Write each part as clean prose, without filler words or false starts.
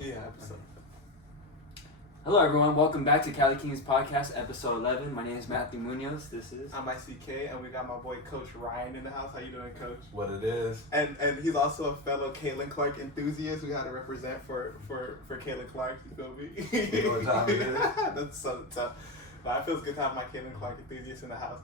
Yeah, episode. Hello everyone, welcome back to Cali Kings Podcast, episode 11. My name is Matthew Munoz. This is... I'm ICK, and we got my boy Coach Ryan in the house. How you doing, Coach? What it is. And he's also a fellow Caitlin Clark enthusiast. We got to represent for Caitlin Clark, you feel me? You know what time it is? That's so tough. But it feels good to have my Caitlin Clark enthusiast in the house.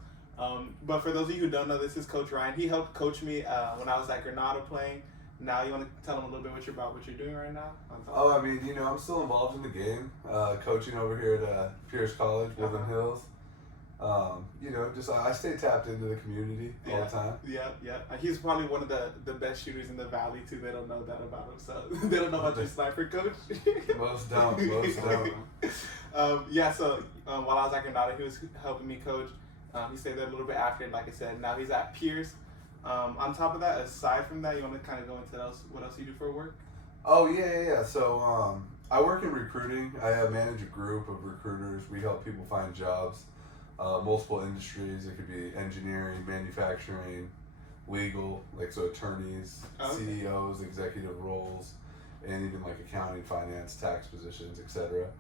But for those of you who don't know, this is Coach Ryan. He helped coach me when I was at Granada playing. Now you want to tell them a little bit about what you're doing right now? Oh, I mean, I'm still involved in the game, coaching over here at Pierce College, Woodland Hills. I stay tapped into the community all the time. Yeah. He's probably one of the best shooters in the valley too. They don't know that about him, so they don't know about your sniper, Coach. Most don't. While I was at Granada, he was helping me coach. He stayed there a little bit after, like I said. Now he's at Pierce. On top of that, aside from that, you want to kind of go into what else you do for work? Oh, yeah. So I work in recruiting. I manage a group of recruiters. We help people find jobs, multiple industries. It could be engineering, manufacturing, legal, so attorneys, CEOs, executive roles, and even accounting, finance, tax positions, etc.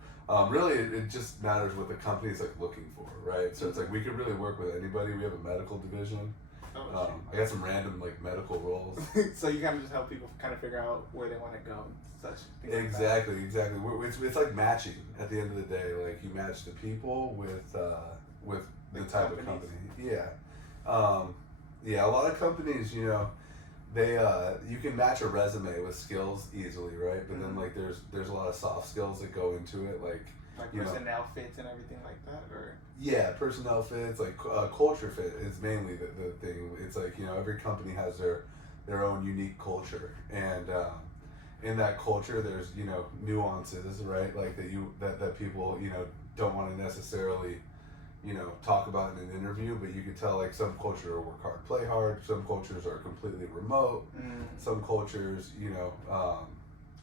Really, it just matters what the company is looking for, right? So it's we could really work with anybody. We have a medical division. I got some random medical roles. So you kind of just help people kind of figure out where they want to go and such. Exactly. It's like matching at the end of the day. You match the people with the type of company. Yeah. A lot of companies, they you can match a resume with skills easily, right? But then there's a lot of soft skills that go into it, like personnel fits and everything like that, or personnel fits, culture fit is mainly the thing. It's every company has their own unique culture, and in that culture there's nuances, right? That people don't want to necessarily talk about in an interview, but you could tell some cultures are work hard, play hard. Some cultures are completely remote. Some cultures,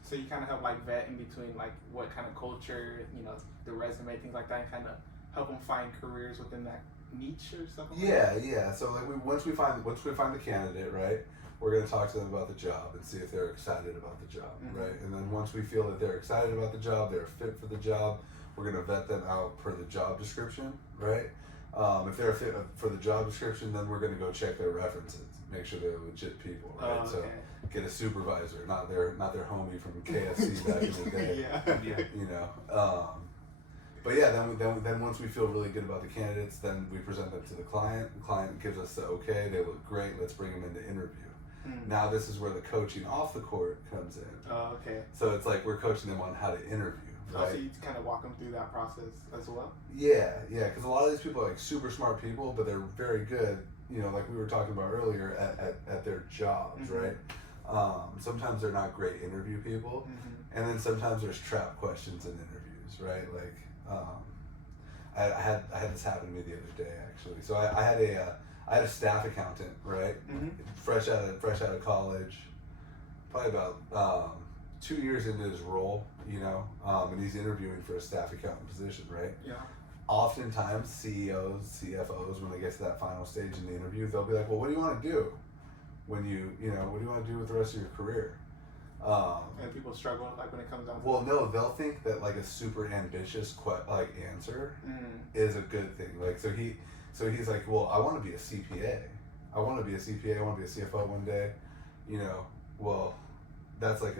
So you kind of help vet in between what kind of culture, the resume, things like that, and kind of help them find careers within that niche or something. Yeah. So once we find the candidate, right, we're gonna talk to them about the job and see if they're excited about the job, right? And then once we feel that they're excited about the job, they're fit for the job, we're gonna vet them out per the job description, right? If they're fit for the job description, then we're gonna go check their references, make sure they're legit people, right? Okay. So get a supervisor, not their homie from KFC back in the day. But then once we feel really good about the candidates, then we present them to the client. The client gives us the okay, they look great, let's bring them into interview. Now this is where the coaching off the court comes in. Oh, okay. So it's we're coaching them on how to interview. Right? So you kind of walk them through that process as well? Yeah, because a lot of these people are super smart people, but they're very good, like we were talking about earlier, at their jobs, right? Sometimes they're not great interview people, and then sometimes there's trap questions in interviews, right? I had this happen to me the other day, actually. So I had a staff accountant, right? Fresh out of college, probably about 2 years into his role, and he's interviewing for a staff accountant position, right? Yeah. Oftentimes, CEOs, CFOs, when they get to that final stage in the interview, they'll be like, "Well, what do you want to do when what do you want to do with the rest of your career?" And people struggle when it comes down to no, they'll think that a super ambitious answer is a good thing. So he's like, "Well, I want to be a CPA. I want to be a CPA. I want to be a CFO one day." Well, that's a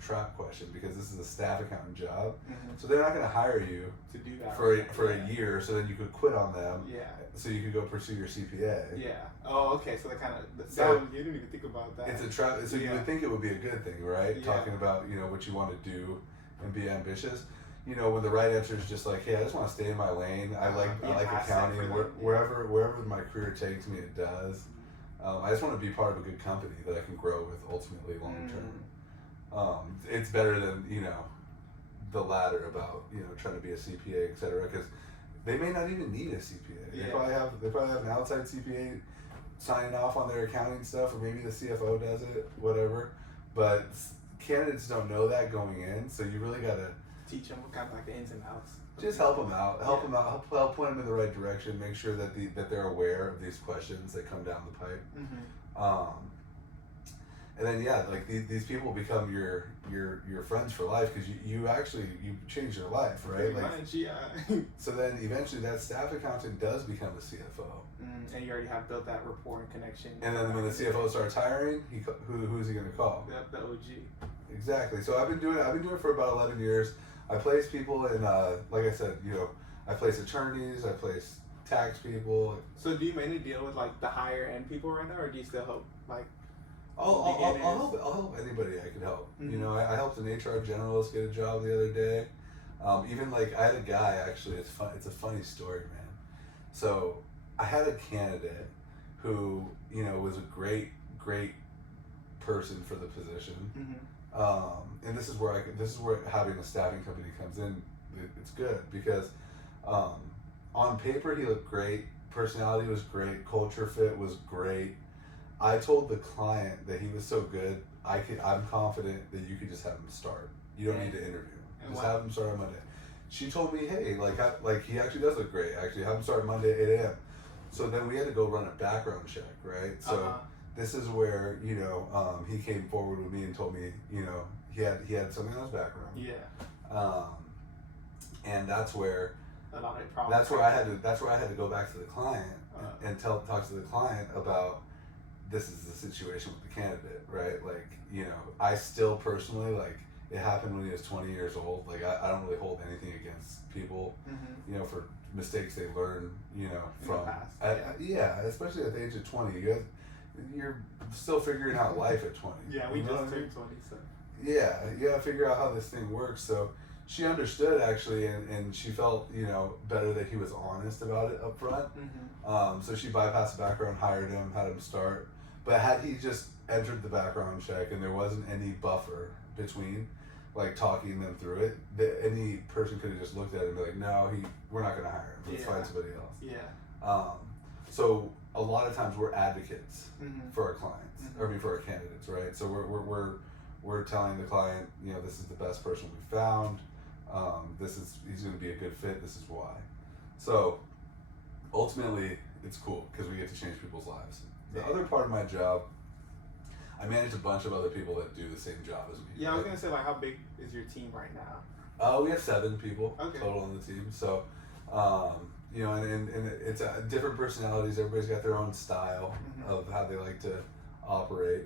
trap question, because this is a staff accountant job. So they're not going to hire you to do that for a year, so then you could quit on them. Yeah. So you could go pursue your CPA. Yeah. Oh, okay. So they kind of you didn't even think about that. It's a trap. So you would think it would be a good thing, right? Yeah. Talking about what you want to do and be ambitious. When the right answer is just hey, I just want to stay in my lane. I like accounting. Wherever my career takes me, it does. I just want to be part of a good company that I can grow with ultimately long term. It's better than the latter about trying to be a CPA, etc. Because they may not even need a CPA. They probably have an outside CPA signing off on their accounting stuff, or maybe the CFO does it, whatever. But candidates don't know that going in, so you really gotta teach them kind of the ins and outs. Just help them out. Help point them in the right direction. Make sure that they're aware of these questions that come down the pipe. And then like these people become your friends for life because you change their life, right? Like, so then eventually that staff accountant does become a CFO. And you already have built that rapport and connection. And then when the CFO starts hiring, who's he going to call? Yep, the OG. Exactly. So I've been doing it for about 11 years. I place people in, like I said, I place attorneys, I place tax people. So do you mainly deal with like the higher end people right now, or do you still help like? I'll help anybody I can help. Mm-hmm. I helped an HR generalist get a job the other day. Even like I had a guy, actually, it's a funny story, man. So I had a candidate who, was a great person for the position. Mm-hmm. And this is where having a staffing company comes in. It's good because on paper he looked great, personality was great, culture fit was great. I told the client that he was so good, I'm confident that you could just have him start. You don't need to interview him. Just have him start on Monday. She told me, hey, like he actually does look great. Actually, have him start Monday at 8 a.m. So then we had to go run a background check, right? So this is where he came forward with me and told me he had something on his background. Yeah. And that's where a lot of problems. That's where I had to go back to the client and talk to the client about. This is the situation with the candidate, right? Like, I still personally, like, it happened when he was 20 years old. Like, I don't really hold anything against people, mm-hmm. For mistakes they learn, from. Especially at the age of 20. You're still figuring out life at 20. Yeah, we just turned 20, so. Yeah, you gotta figure out how this thing works. So she understood, actually, and she felt, better that he was honest about it up front. Mm-hmm. So she bypassed the background, hired him, had him start. But had he just entered the background check and there wasn't any buffer between, like, talking them through it, any person could have just looked at it and be like, no, we're not going to hire him. Let's find somebody else. Yeah. So a lot of times we're advocates for our clients, mm-hmm. For our candidates, right? So we're telling the client, this is the best person we found. He's going to be a good fit. This is why. So ultimately, it's cool because we get to change people's lives. The other part of my job, I manage a bunch of other people that do the same job as me. Yeah, I was gonna say, like, how big is your team right now? We have 7 people total on the team. So, and it's different personalities. Everybody's got their own style mm-hmm. of how they like to operate.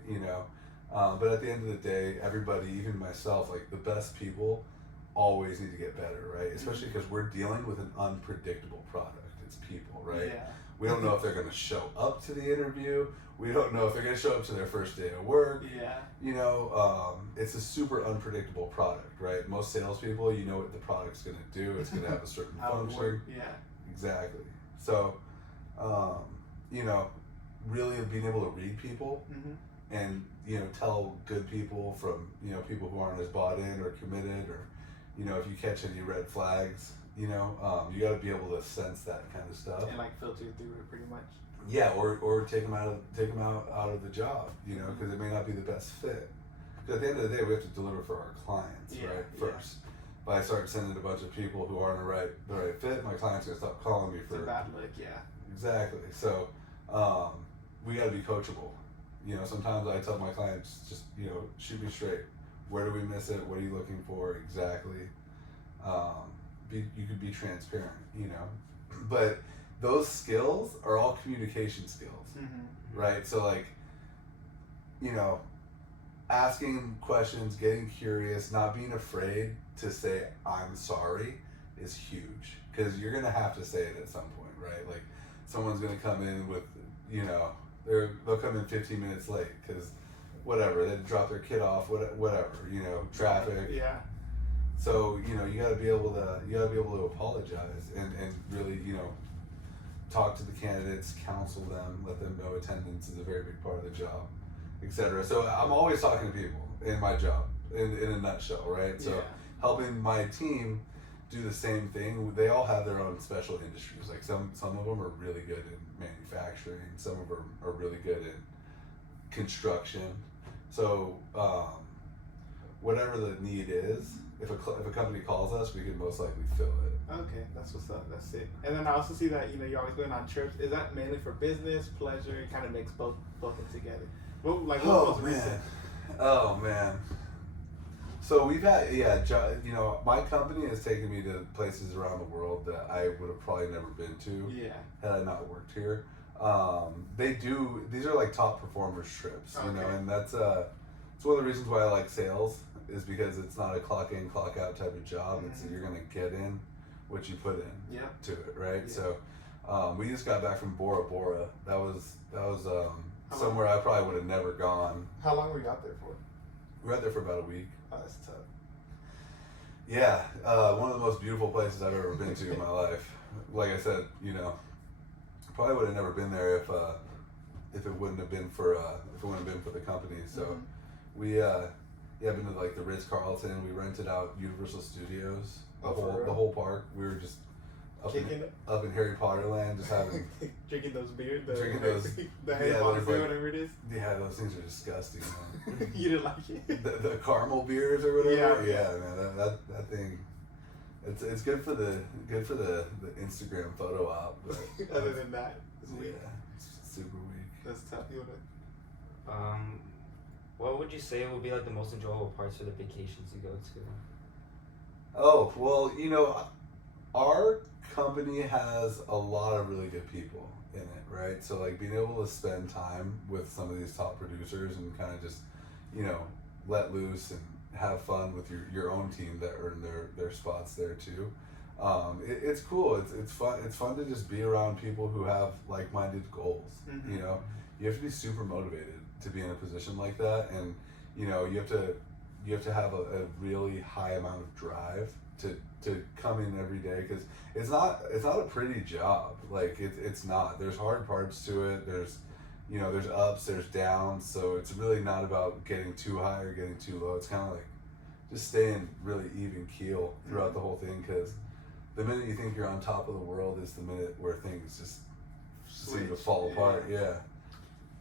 But at the end of the day, everybody, even myself, like, the best people always need to get better, right? Especially because we're dealing with an unpredictable product. It's people, right? Yeah. We don't know if they're going to show up to the interview. We don't know if they're going to show up to their first day of work. Yeah. It's a super unpredictable product, right? Most salespeople, you know what the product's going to do. It's going to have a certain function. Yeah. Exactly. So, really being able to read people mm-hmm. and, tell good people from, people who aren't as bought in or committed or, if you catch any red flags, you got to be able to sense that kind of stuff and like filter through it pretty much. Yeah, or take them out of the job, because it may not be the best fit. Because at the end of the day, we have to deliver for our clients, right? First, if I start sending a bunch of people who aren't the right fit, my clients gonna stop calling me for. It's a bad look, yeah. Exactly. So, we got to be coachable. Sometimes I tell my clients, just shoot me straight. Where do we miss it? What are you looking for exactly? You could be transparent, but those skills are all communication skills, mm-hmm. right? So, like, asking questions, getting curious, not being afraid to say I'm sorry is huge, because you're gonna have to say it at some point, right? Like, someone's gonna come in with, they'll come in 15 minutes late because whatever, they drop their kid off, whatever, traffic. Yeah. So, you gotta be able to apologize and really, talk to the candidates, counsel them, let them know attendance is a very big part of the job, etc. So I'm always talking to people in my job, in a nutshell, right? So helping my team do the same thing. They all have their own special industries. Like some of them are really good in manufacturing, some of them are really good in construction. So whatever the need is, if a company calls us, we can most likely fill it. Okay, that's what's up. That's it. And then I also see that you're always going on trips. Is that mainly for business, pleasure? It kind of makes both in together. What was recent? Oh man. So we've had, you know, my company has taken me to places around the world that I would have probably never been to had I not worked here. These are like top performers trips, you know, and that's it's one of the reasons why I like sales is because it's not a clock in, clock out type of job. Mm-hmm. It's you're gonna get in what you put in to it, right? Yeah. So we just got back from Bora Bora. That was somewhere I probably would have never gone. How long were you out there for? We were out there for about a week. Oh, that's tough. Yeah, one of the most beautiful places I've ever been to in my life. Like I said, you know, probably would have never been there if it wouldn't have been for the company. So we been to like the Ritz-Carlton. We rented out Universal Studios, the whole park. We were just up in Harry Potter land, just having drinking those beers, the Harry Potter beer, whatever it is. Yeah, those things are disgusting, man. You didn't like it? The caramel beers or whatever. Yeah, man, that thing. It's good for the Instagram photo op, but other than that, it's weak. Yeah, it's super weak. That's tough. You wanna? What would you say would be like the most enjoyable parts for the vacations you go to? Oh well, you know, our company has a lot of really good people in it, right? So like being able to spend time with some of these top producers and kind of just, you know, let loose and have fun with your own team that earn their spots there too. It's cool. It's fun. It's fun to just be around people who have like-minded goals. Mm-hmm. You know, you have to be super motivated to be in a position like that, and you know you have to have a really high amount of drive to come in every day, because it's not a pretty job. Like it's not. There's hard parts to it. There's ups, there's downs. So it's really not about getting too high or getting too low. It's kind of like just staying really even keel throughout the whole thing, because the minute you think you're on top of the world is the minute where things just seem to fall apart. Yeah.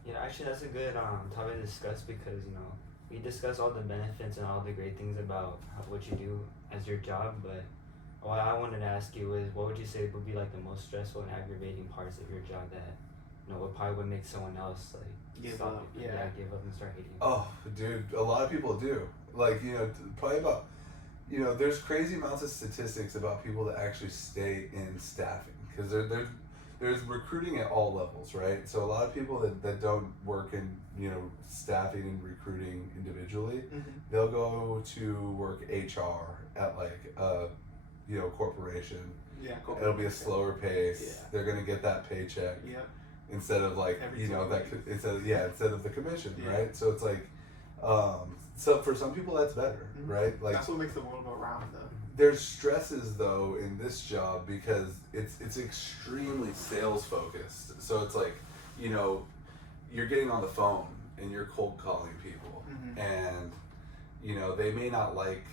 Yeah, actually that's a good topic to discuss, because you know we discuss all the benefits and all the great things about what you do as your job, but what I wanted to ask you is, what would you say would be like the most stressful and aggravating parts of your job that, you know, what probably would make someone else like give up and start hating? Oh, dude, a lot of people do. Like, you know, probably about, you know, there's crazy amounts of statistics about people that actually stay in staffing, because there's recruiting at all levels, right? So a lot of people that don't work in, you know, staffing and recruiting individually, they'll go to work HR at like you know, corporation. Yeah, it'll be a slower pace. Yeah. They're gonna get that paycheck. Yeah. Instead of like instead of the commission, right? So it's like, so for some people that's better, right? Like that's what makes the world go round, though. There's stresses though in this job because it's extremely sales focused. So it's like, you know, you're getting on the phone and you're cold calling people, and you know they may not like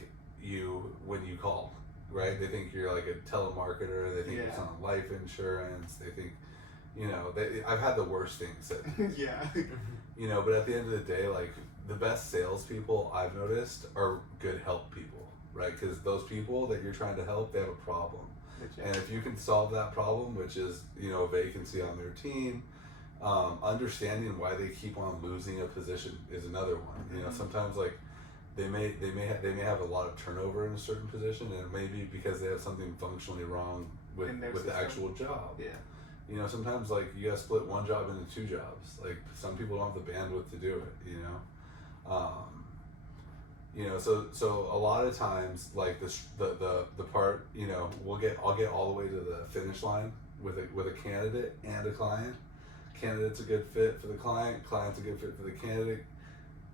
you when you call, right? They think you're like a telemarketer. They think you're selling life insurance. They think, you know, I've had the worst things said. You know, but at the end of the day, like the best salespeople I've noticed are good help people, right? Because those people that you're trying to help, they have a problem, and if you can solve that problem, which is, you know, a vacancy on their team, understanding why they keep on losing a position is another one. You know, sometimes like they may have a lot of turnover in a certain position, and it may be because they have something functionally wrong with the actual job. Yeah. You know, sometimes like you gotta split one job into two jobs. Like some people don't have the bandwidth to do it. You know, you know. So a lot of times, like the part, you know, I'll get all the way to the finish line with a candidate and a client. Candidate's a good fit for the client. Client's a good fit for the candidate.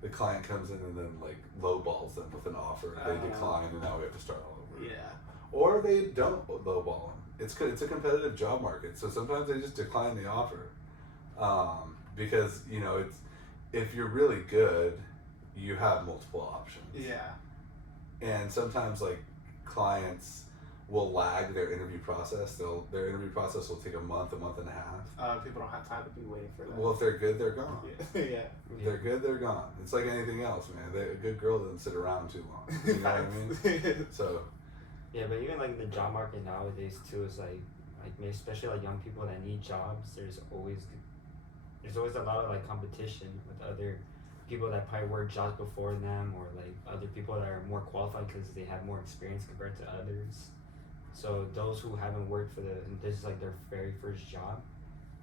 The client comes in and then like lowballs them with an offer. They decline, and now we have to start all over. Yeah. Or they don't lowball them. It's a competitive job market, so sometimes they just decline the offer, because you know if you're really good, you have multiple options. Yeah. And sometimes like clients will lag their interview process. Their interview process will take a month and a half. People don't have time to be waiting for that. Well, if they're good, they're gone. Yeah. If they're good, they're gone. It's like anything else, man. A good girl doesn't sit around too long. You know what I mean? So. Yeah, but even like the job market nowadays too is like especially like young people that need jobs. There's always a lot of like competition with other people that probably worked jobs before them, or like other people that are more qualified because they have more experience compared to others. So those who haven't worked this is like their very first job,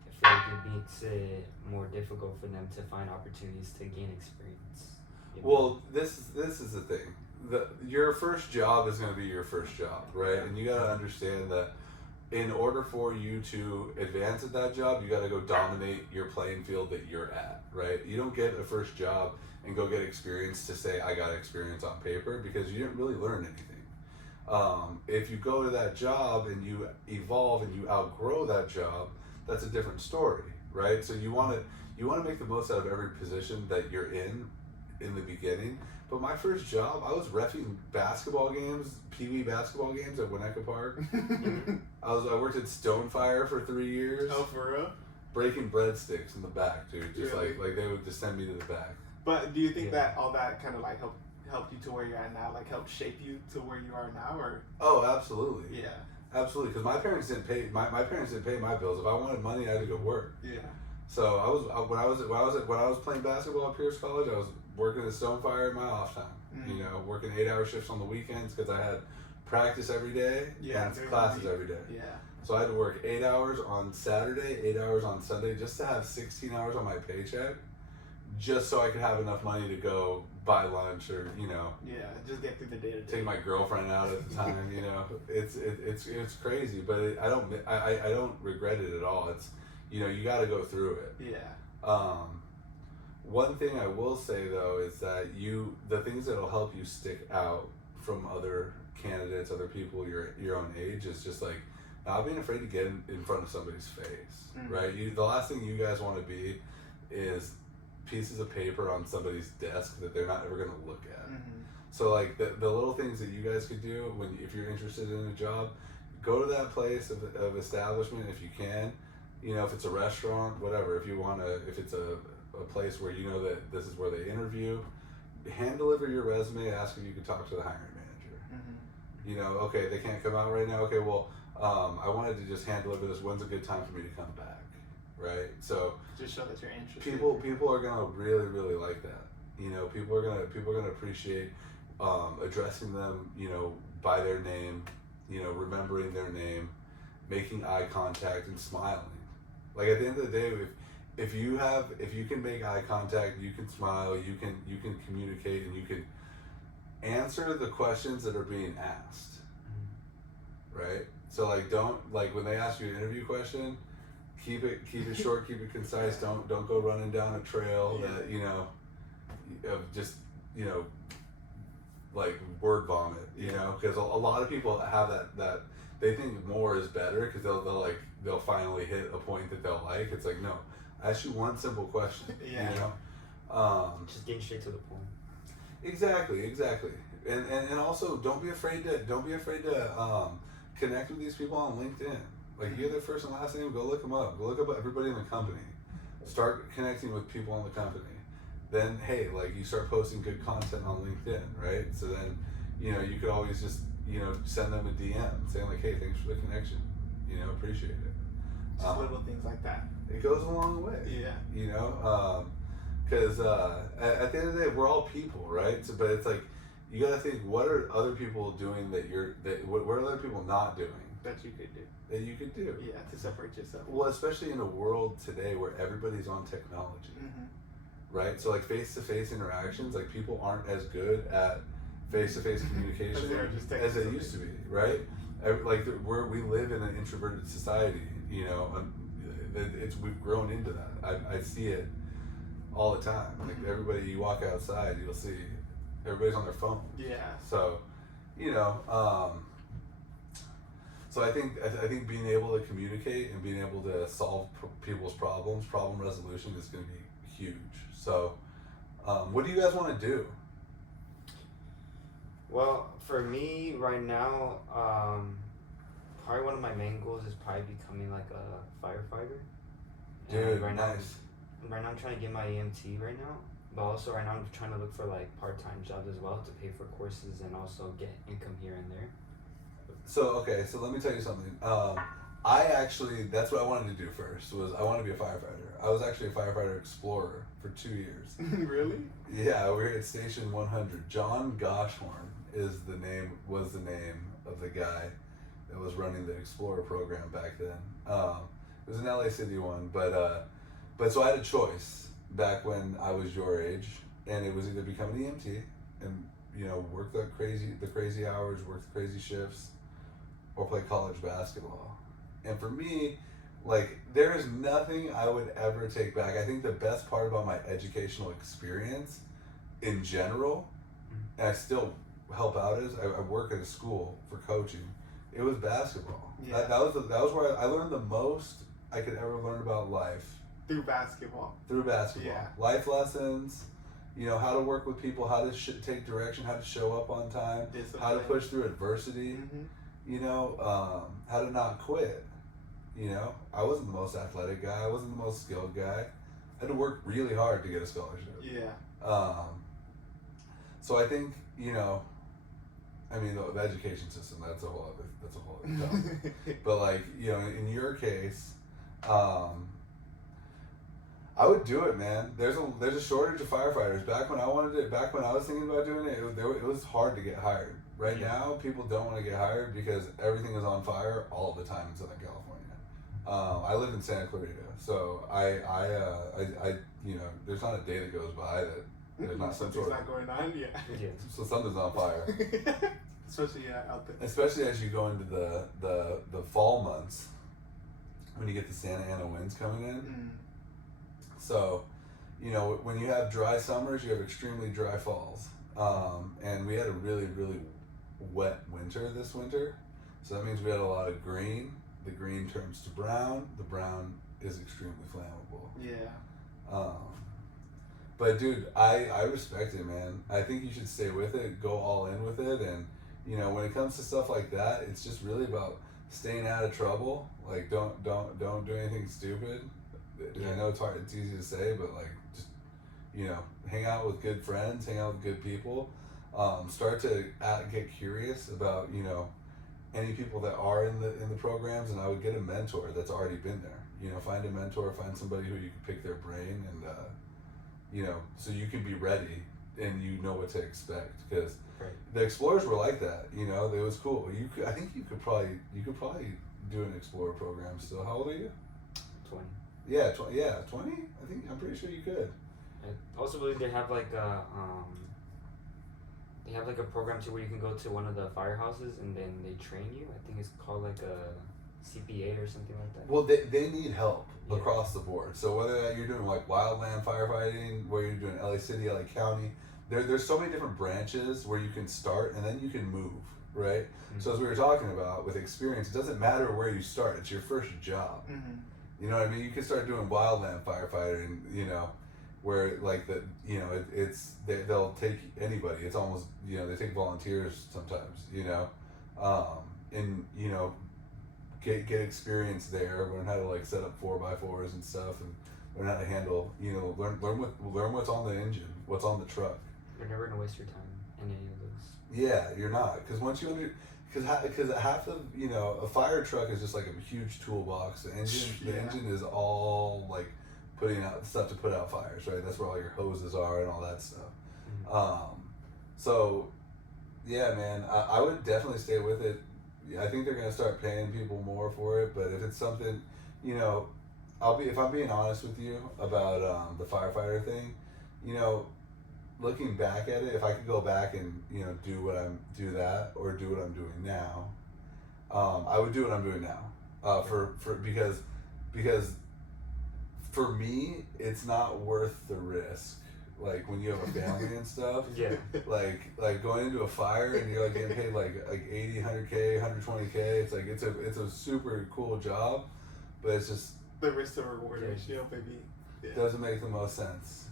I feel like it makes it more difficult for them to find opportunities to gain experience. Well, this is the thing. Your first job is going to be your first job, right? And you got to understand that in order for you to advance at that job, you got to go dominate your playing field that you're at, right? You don't get a first job and go get experience to say I got experience on paper, because you didn't really learn anything. If you go to that job and you evolve and you outgrow that job, that's a different story, right? So you want to make the most out of every position that you're in the beginning. But my first job, I was reffing basketball games, Pee Wee basketball games at Winnetka Park. I worked at Stonefire for 3 years. Oh, for real? Breaking breadsticks in the back, dude. Just really? like they would just send me to the back. But do you think that all that kind of like helped you to where you're at now, like helped shape you to where you are now, or? Oh, absolutely. Yeah. Absolutely, because my parents didn't pay my parents didn't pay my bills. If I wanted money, I had to go work. Yeah. So when I was playing basketball at Pierce College, I was working at Stonefire in my off time. Mm-hmm. You know, working 8-hour shifts on the weekends because I had practice every day and classes every day. Yeah. So I had to work 8 hours on Saturday, 8 hours on Sunday, just to have 16 hours on my paycheck, just so I could have enough money to go buy lunch or, you know. Yeah, just get through the day to day. Take my girlfriend out at the time, you know. It's crazy, but I don't regret it at all. It's, you know, you got to go through it. Yeah. One thing I will say though is that the things that'll help you stick out from other candidates, other people your own age, is just like not being afraid to get in front of somebody's face, right? The last thing you guys want to be is pieces of paper on somebody's desk that they're not ever going to look at. So like the little things that you guys could do if you're interested in a job, go to that place of establishment if you can. You know, if it's a restaurant, whatever. If it's a place where you know that this is where they interview, hand deliver your resume, ask if you can talk to the hiring manager. You know, okay, they can't come out right now. Okay, well, I wanted to just hand deliver this. When's a good time for me to come back? Right? So just show that you're interested. People are gonna really, really like that. You know, people are gonna appreciate addressing them, you know, by their name, you know, remembering their name, making eye contact and smiling. Like at the end of the day, if you can make eye contact, you can smile, you can communicate, and you can answer the questions that are being asked, right? So like when they ask you an interview question, keep it short, keep it concise. Don't go running down a trail that of just like word vomit, because a lot of people have that they think more is better because they'll finally hit a point that they'll like. It's like, no, ask you one simple question. Just getting straight to the point. Exactly. And also don't be afraid to connect with these people on LinkedIn. Like, you have their first and last name, go look them up. Go look up everybody in the company. Start connecting with people in the company. Then, hey, like, you start posting good content on LinkedIn, right? So then, you could always just, send them a DM saying like, hey, thanks for the connection. Appreciate it. Just little things like that. It goes a long way. Yeah. Because at the end of the day, we're all people, right? So, but it's like, you got to think, what are other people doing what are other people not doing? That you could do. That you could do. Yeah, to separate yourself. Well, especially in a world today where everybody's on technology, right? So like face-to-face interactions, like people aren't as good at face-to-face communication as they used to be, right? Like we live in an introverted society, we've grown into that. I see it all the time. Like everybody, you walk outside, you'll see everybody's on their phone. Yeah. So, so I think being able to communicate and being able to solve people's problem resolution is going to be huge. So, what do you guys want to do? Well, for me right now, probably one of my main goals is probably becoming like a firefighter. Dude, right nice. Right now I'm trying to get my EMT right now, but also right now I'm trying to look for like part-time jobs as well to pay for courses and also get income here and there. So let me tell you something. That's what I wanted to do first, was I wanted to be a firefighter. I was actually a firefighter explorer for 2 years. Really? Yeah, we were at Station 100. John Goshorn was the name of the guy that was running the Explorer program back then. It was an LA City one, but so I had a choice back when I was your age, and it was either become an EMT and work the crazy hours, work the crazy shifts, or play college basketball. And for me, like, there is nothing I would ever take back. I think the best part about my educational experience in general, and I still help out as I work at a school for coaching, it was basketball. Yeah. That was where I learned the most I could ever learn about life. Through basketball. Yeah. Life lessons, how to work with people, how to take direction, how to show up on time, Discipline. how to push through adversity, how to not quit. I wasn't the most athletic guy. I wasn't the most skilled guy. I had to work really hard to get a scholarship. Yeah. So I think, the education system, that's a whole other topic. But like, in your case, I would do it, man. There's a shortage of firefighters. Back when I was thinking about doing it, it was hard to get hired. Right now, people don't want to get hired because everything is on fire all the time in Southern California. I live in Santa Clarita, so I there's not a day that goes by that there's not some sort of not going on. Yeah. So something's on fire. Especially out there. Especially as you go into the fall months, when you get the Santa Ana winds coming in. Mm. So, when you have dry summers, you have extremely dry falls. And we had a really, really wet winter this winter. So that means we had a lot of green. The green turns to brown. The brown is extremely flammable. Yeah. But dude, I respect it, man. I think you should stay with it, go all in with it. And, when it comes to stuff like that, it's just really about staying out of trouble. Like, don't do anything stupid. I know it's easy to say, but like, just, hang out with good friends, hang out with good people, start to get curious about, any people that are in the programs, and I would get a mentor that's already been there. Find a mentor, find somebody who you can pick their brain, and so you can be ready and you know what to expect, because the Explorers were like that. It was cool. I think you could probably do an Explorer program still. How old are you? 20. Yeah, 20. I'm pretty sure you could. I also believe they have like a program too where you can go to one of the firehouses and then they train you. I think it's called like a CPA or something like that. Well, they need help across the board. So whether you're doing like wildland firefighting, where you're doing LA City, LA County, there's so many different branches where you can start and then you can move, right? Mm-hmm. So as we were talking about with experience, it doesn't matter where you start. It's your first job. Mm-hmm. You know what I mean? You can start doing wildland firefighting, where like they'll take anybody. It's almost, they take volunteers sometimes, and get experience there, learn how to like set up 4x4s and stuff, and learn how to handle, learn what's on the engine, what's on the truck. You're never gonna waste your time in any of those. Yeah, you're not, because once you because half of a fire truck is just like a huge toolbox. The engine is all like putting out stuff to put out fires, right? That's where all your hoses are and all that stuff. Mm-hmm. So yeah, man, I would definitely stay with it. I think they're gonna start paying people more for it, but if it's something, if I'm being honest with you about the firefighter thing, looking back at it, if I could go back and do that or do what I'm doing now, I would do what I'm doing now. Because for me, it's not worth the risk. Like when you have a family and stuff, like going into a fire and you're like getting paid like 80, 100K, 120K. It's like it's a super cool job, but it's just the risk to reward ratio, maybe doesn't make the most sense.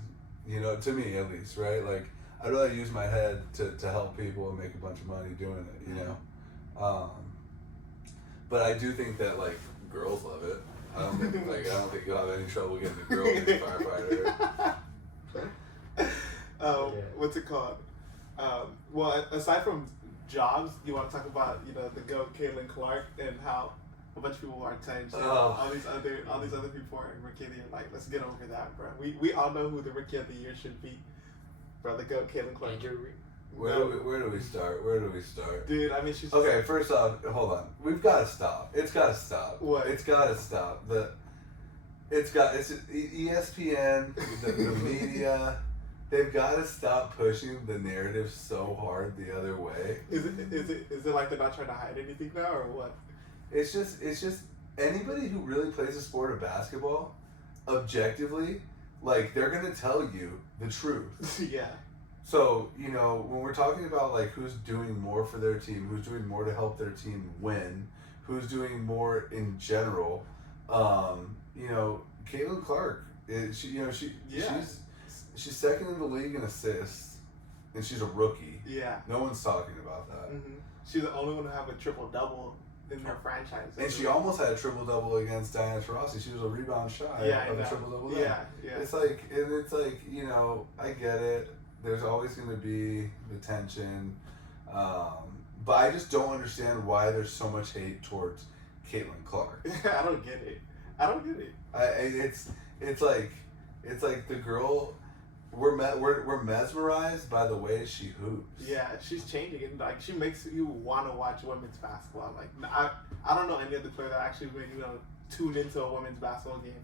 To me at least, right? Like I'd rather use my head to help people and make a bunch of money doing it, But I do think that like girls love it. I don't think you'll have any trouble getting a girl to be a firefighter. What's it called? Well, aside from jobs, you want to talk about the GOAT Caitlin Clark and how a bunch of people are attention. Oh. All these other people are rookie of the year. Like, let's get over that, bro. We all know who the rookie of the year should be. Bro, the GOAT, Caitlin Clark. Where do we start? Dude, I mean, she's okay. First off, hold on. We've got to stop. It's got to stop. What? It's got to stop. It's ESPN, the media. They've got to stop pushing the narrative so hard the other way. Is it like they're not trying to hide anything now, or what? It's just anybody who really plays the sport of basketball, objectively, like they're gonna tell you the truth. Yeah. So, you know, when we're talking about like who's doing more for their team, who's doing more to help their team win, who's doing more in general, you know, Caitlin Clark, she's second in the league in assists, and she's a rookie. Yeah. No one's talking about that. Mm-hmm. She's the only one to have a triple-double in her franchise. And she almost had a triple-double against Diana Taurasi. She was a rebound shy of a triple-double. Yeah. It's like, you know, I get it. There's always going to be the tension. But I just don't understand why there's so much hate towards Caitlin Clark. I don't get it. It's like the girl. We're mesmerized by the way she hoops. Yeah, she's changing it. Like, she makes you want to watch women's basketball. Like, I don't know any other player that actually made, you know, tuned into a women's basketball game.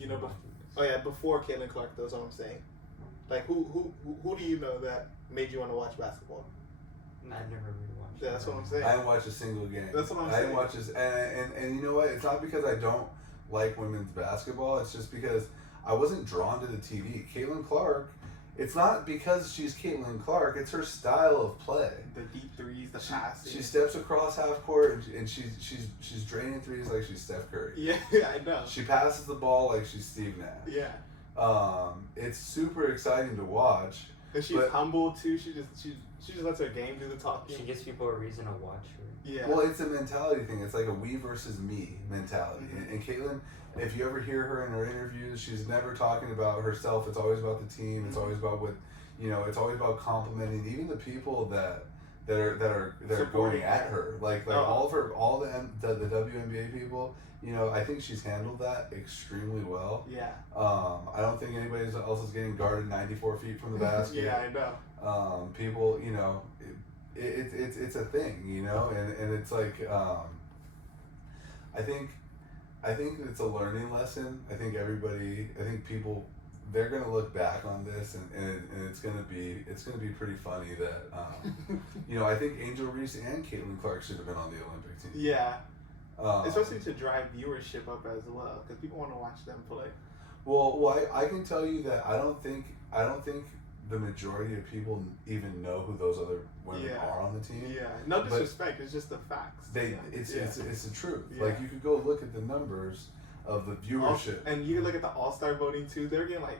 You know, before Caitlin Clark. That's what I'm saying. Like, who do you know that made you want to watch basketball? I never really watched. Yeah, that's what I'm saying. I didn't watch a single game. That's what I'm saying. I didn't watch this, and you know what? It's not because I don't like women's basketball. It's just because I wasn't drawn to the TV. Caitlin Clark, it's not because she's Caitlin Clark, it's her style of play. The deep threes, the passing. She steps across half court and she's draining threes like she's Steph Curry. Yeah, I know. She passes the ball like she's Steve Nash. Yeah. It's super exciting to watch. And she's humble too. She just lets her game do the talking. She gives people a reason to watch her. Yeah. Well, it's a mentality thing. It's like a we versus me mentality. Mm-hmm. And Caitlin, if you ever hear her in her interviews, she's never talking about herself. It's always about the team. It's always about what, you know. It's always about complimenting even the people that are going at her. Like all the WNBA people. You know, I think she's handled that extremely well. Yeah. I don't think anybody else is getting guarded 94 feet from the basket. Yeah, I know. People, you know, it's a thing, you know, and it's like, I think it's a learning lesson. I think people, they're gonna look back on this and it's gonna be pretty funny that, you know, I think Angel Reese and Caitlin Clark should have been on the Olympic team. Yeah. Especially to drive viewership up as well, because people want to watch them play. Well, I can tell you that I don't think the majority of people even know who those other women are on the team. Yeah, no disrespect. It's just the facts. It's the truth. Yeah. Like, you could go look at the numbers of the viewership, and you can look at the All-Star voting too. They're getting like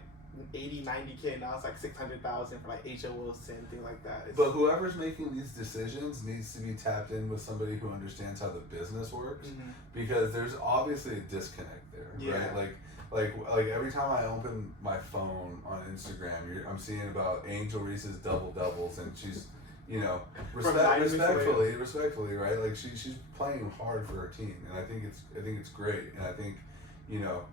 80, 90K now. It's like 600,000 for like H.O. Wilson, things like that. But whoever's making these decisions needs to be tapped in with somebody who understands how the business works, because there's obviously a disconnect there, right? Like every time I open my phone on Instagram, I'm seeing about Angel Reese's doubles, and she's, you know, respectfully, right? Like she's playing hard for her team, and I think it's great, and I think, you know,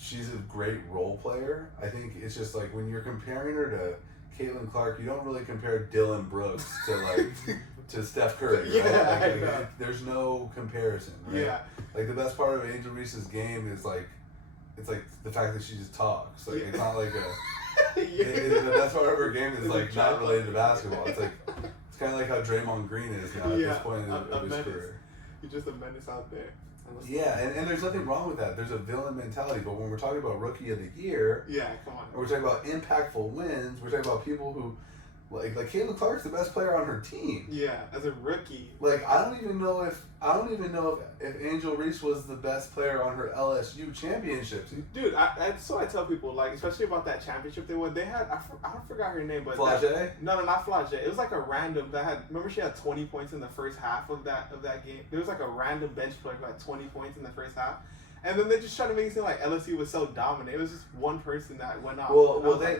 she's a great role player. I think it's just like when you're comparing her to Caitlin Clark, you don't really compare Dylan Brooks to like to Steph Curry, right? Yeah, there's no comparison, right? Yeah. Like, the best part of Angel Reese's game is like, it's like the fact that she just talks. Like, it's not like the best part of her game is like not related to basketball. It's like, it's kind of like how Draymond Green is now at this point of his career. He's just a menace out there. Yeah, and there's nothing wrong with that. There's a villain mentality, but when we're talking about Rookie of the Year, come on. And we're talking about impactful wins, we're talking about people who, like Caitlin Clark's the best player on her team. Yeah, as a rookie. Like, I don't even know if Angel Reese was the best player on her LSU championships. Dude, so I tell people, like, especially about that championship they won. They had, I forgot her name, but Flage? No, not Flage. It was like a random that had. Remember, she had 20 points in the first half of that game. There was like a random bench player who had 20 points in the first half. And then they just tried to make it seem like LSU was so dominant. It was just one person that went off. Well, they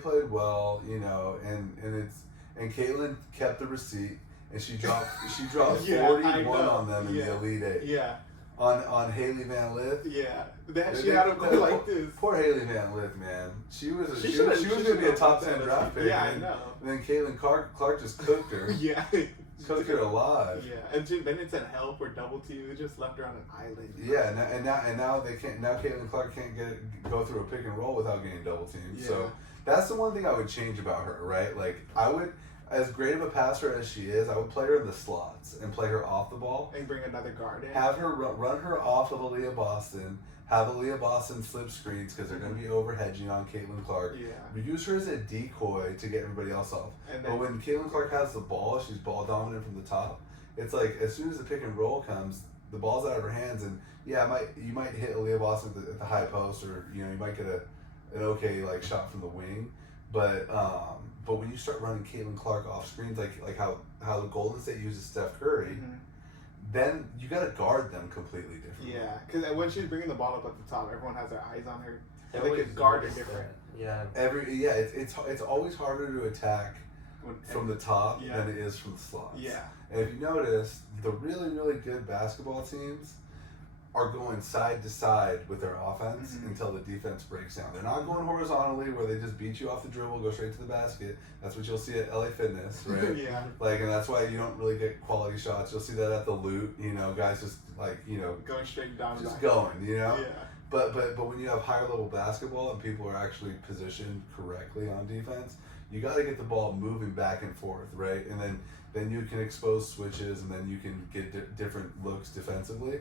played well, you know, and Caitlin kept the receipt, and she dropped 41 on them in the Elite Eight. Yeah. On Haley Van Lith. Yeah. She had him go like this. Poor Haley Van Lith, man. She was going to be a top 10 draft pick. Yeah, I know. And then Caitlin Clark just cooked her. Yeah. Cooked her alive. Yeah, and then it said help or double team. It just left her on an island. Yeah, and now they can't. Now Caitlin Clark can't go through a pick and roll without getting double teamed. Yeah. So that's the one thing I would change about her, right? Like I would, as great of a passer as she is, I would play her in the slots and play her off the ball and bring another guard in. Have her run her off of Aaliyah Boston. Have Aaliyah Boston flip screens because they're going to be overhedging on Caitlin Clark. Yeah. We use her as a decoy to get everybody else off. But when Caitlin Clark has the ball, she's ball dominant from the top. It's like as soon as the pick and roll comes, the ball's out of her hands, and you might hit Aaliyah Boston at the high post, or you might get an okay like shot from the wing. But when you start running Caitlin Clark off screens, like how the Golden State uses Steph Curry. Mm-hmm. Then you gotta guard them completely different. Yeah, because when she's bringing the ball up at the top, everyone has their eyes on her. They could guard her different. Yeah. It's always harder to attack from the top than it is from the slots. Yeah. And if you notice, the really, really good basketball teams are going side to side with their offense until the defense breaks down. They're not going horizontally where they just beat you off the dribble, go straight to the basket. That's what you'll see at LA Fitness, right? Yeah. And that's why you don't really get quality shots. You'll see that at the Loot, guys just going straight down. Just going, Yeah. But when you have higher level basketball and people are actually positioned correctly on defense, you got to get the ball moving back and forth, right? And then you can expose switches, and then you can get different looks defensively.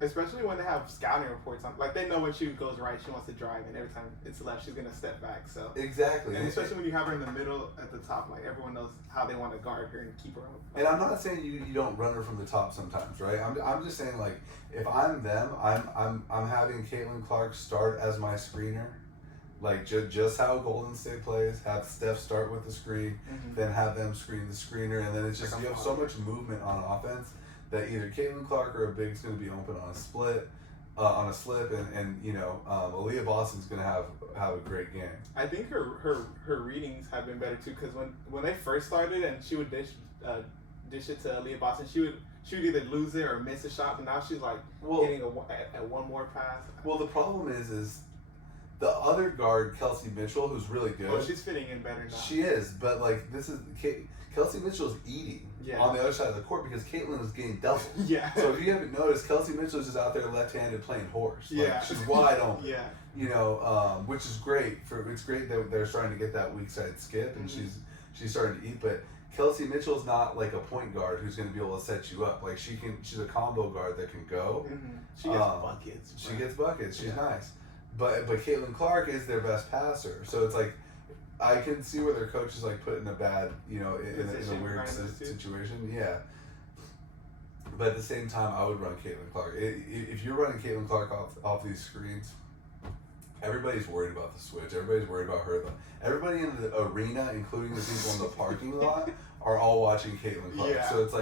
Especially when they have scouting reports on, they know when she goes right, she wants to drive, and every time it's left, she's gonna step back. So exactly, and especially when you have her in the middle at the top, everyone knows how they want to guard her and keep her up. And I'm not saying you don't run her from the top sometimes, right? I'm just saying if I'm them, I'm having Caitlin Clark start as my screener, just how Golden State plays. Have Steph start with the screen, then have them screen the screener, and then it's just you have so much movement on offense that either Caitlin Clark or a big's going to be open on a split, on a slip, and Aaliyah Boston's going to have a great game. I think her readings have been better too, because when they first started and she would dish it to Aaliyah Boston, she would either lose it or miss a shot, but now she's hitting a one more pass. Well, the problem is the other guard, Kelsey Mitchell, who's really good. Oh, she's fitting in better now. She is, but Kelsey Mitchell's eating on the other side of the court because Caitlin is getting double. Yeah. So if you haven't noticed, Kelsey Mitchell's just out there left-handed playing horse. She's wide open. Yeah. Which is great. It's great that they're starting to get that weak side skip, and she's starting to eat. But Kelsey Mitchell's not like a point guard who's going to be able to set you up. She's a combo guard that can go. She gets buckets. She gets buckets. She's nice. But Caitlin Clark is their best passer. So it's I can see where their coach is put in a bad, in a weird situation. Yeah. But at the same time, I would run Caitlin Clark. If you're running Caitlin Clark off these screens, everybody's worried about the switch. Everybody's worried about her. Everybody in the arena, including the people in the parking lot, are all watching Caitlin Clark. Yeah. So it's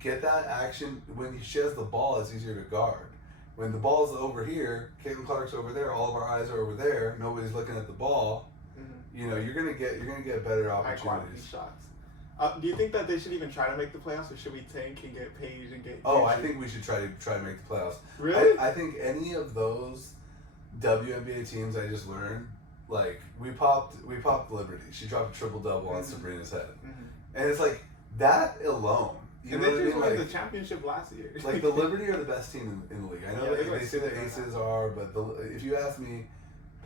get that action. When she has the ball, it's easier to guard. When the ball's over here, Caitlin Clark's over there. All of our eyes are over there. Nobody's looking at the ball. You're gonna get better opportunities. High-quality shots. Do you think that they should even try to make the playoffs, or should we tank and get Paige and get? Oh, I think we should try to make the playoffs. Really? I think any of those WNBA teams I just learned, we popped Liberty. She dropped a triple-double on Sabrina's head, and it's that alone. And they just won the championship last year. The Liberty are the best team in the league. I know they say the Aces are, but if you ask me,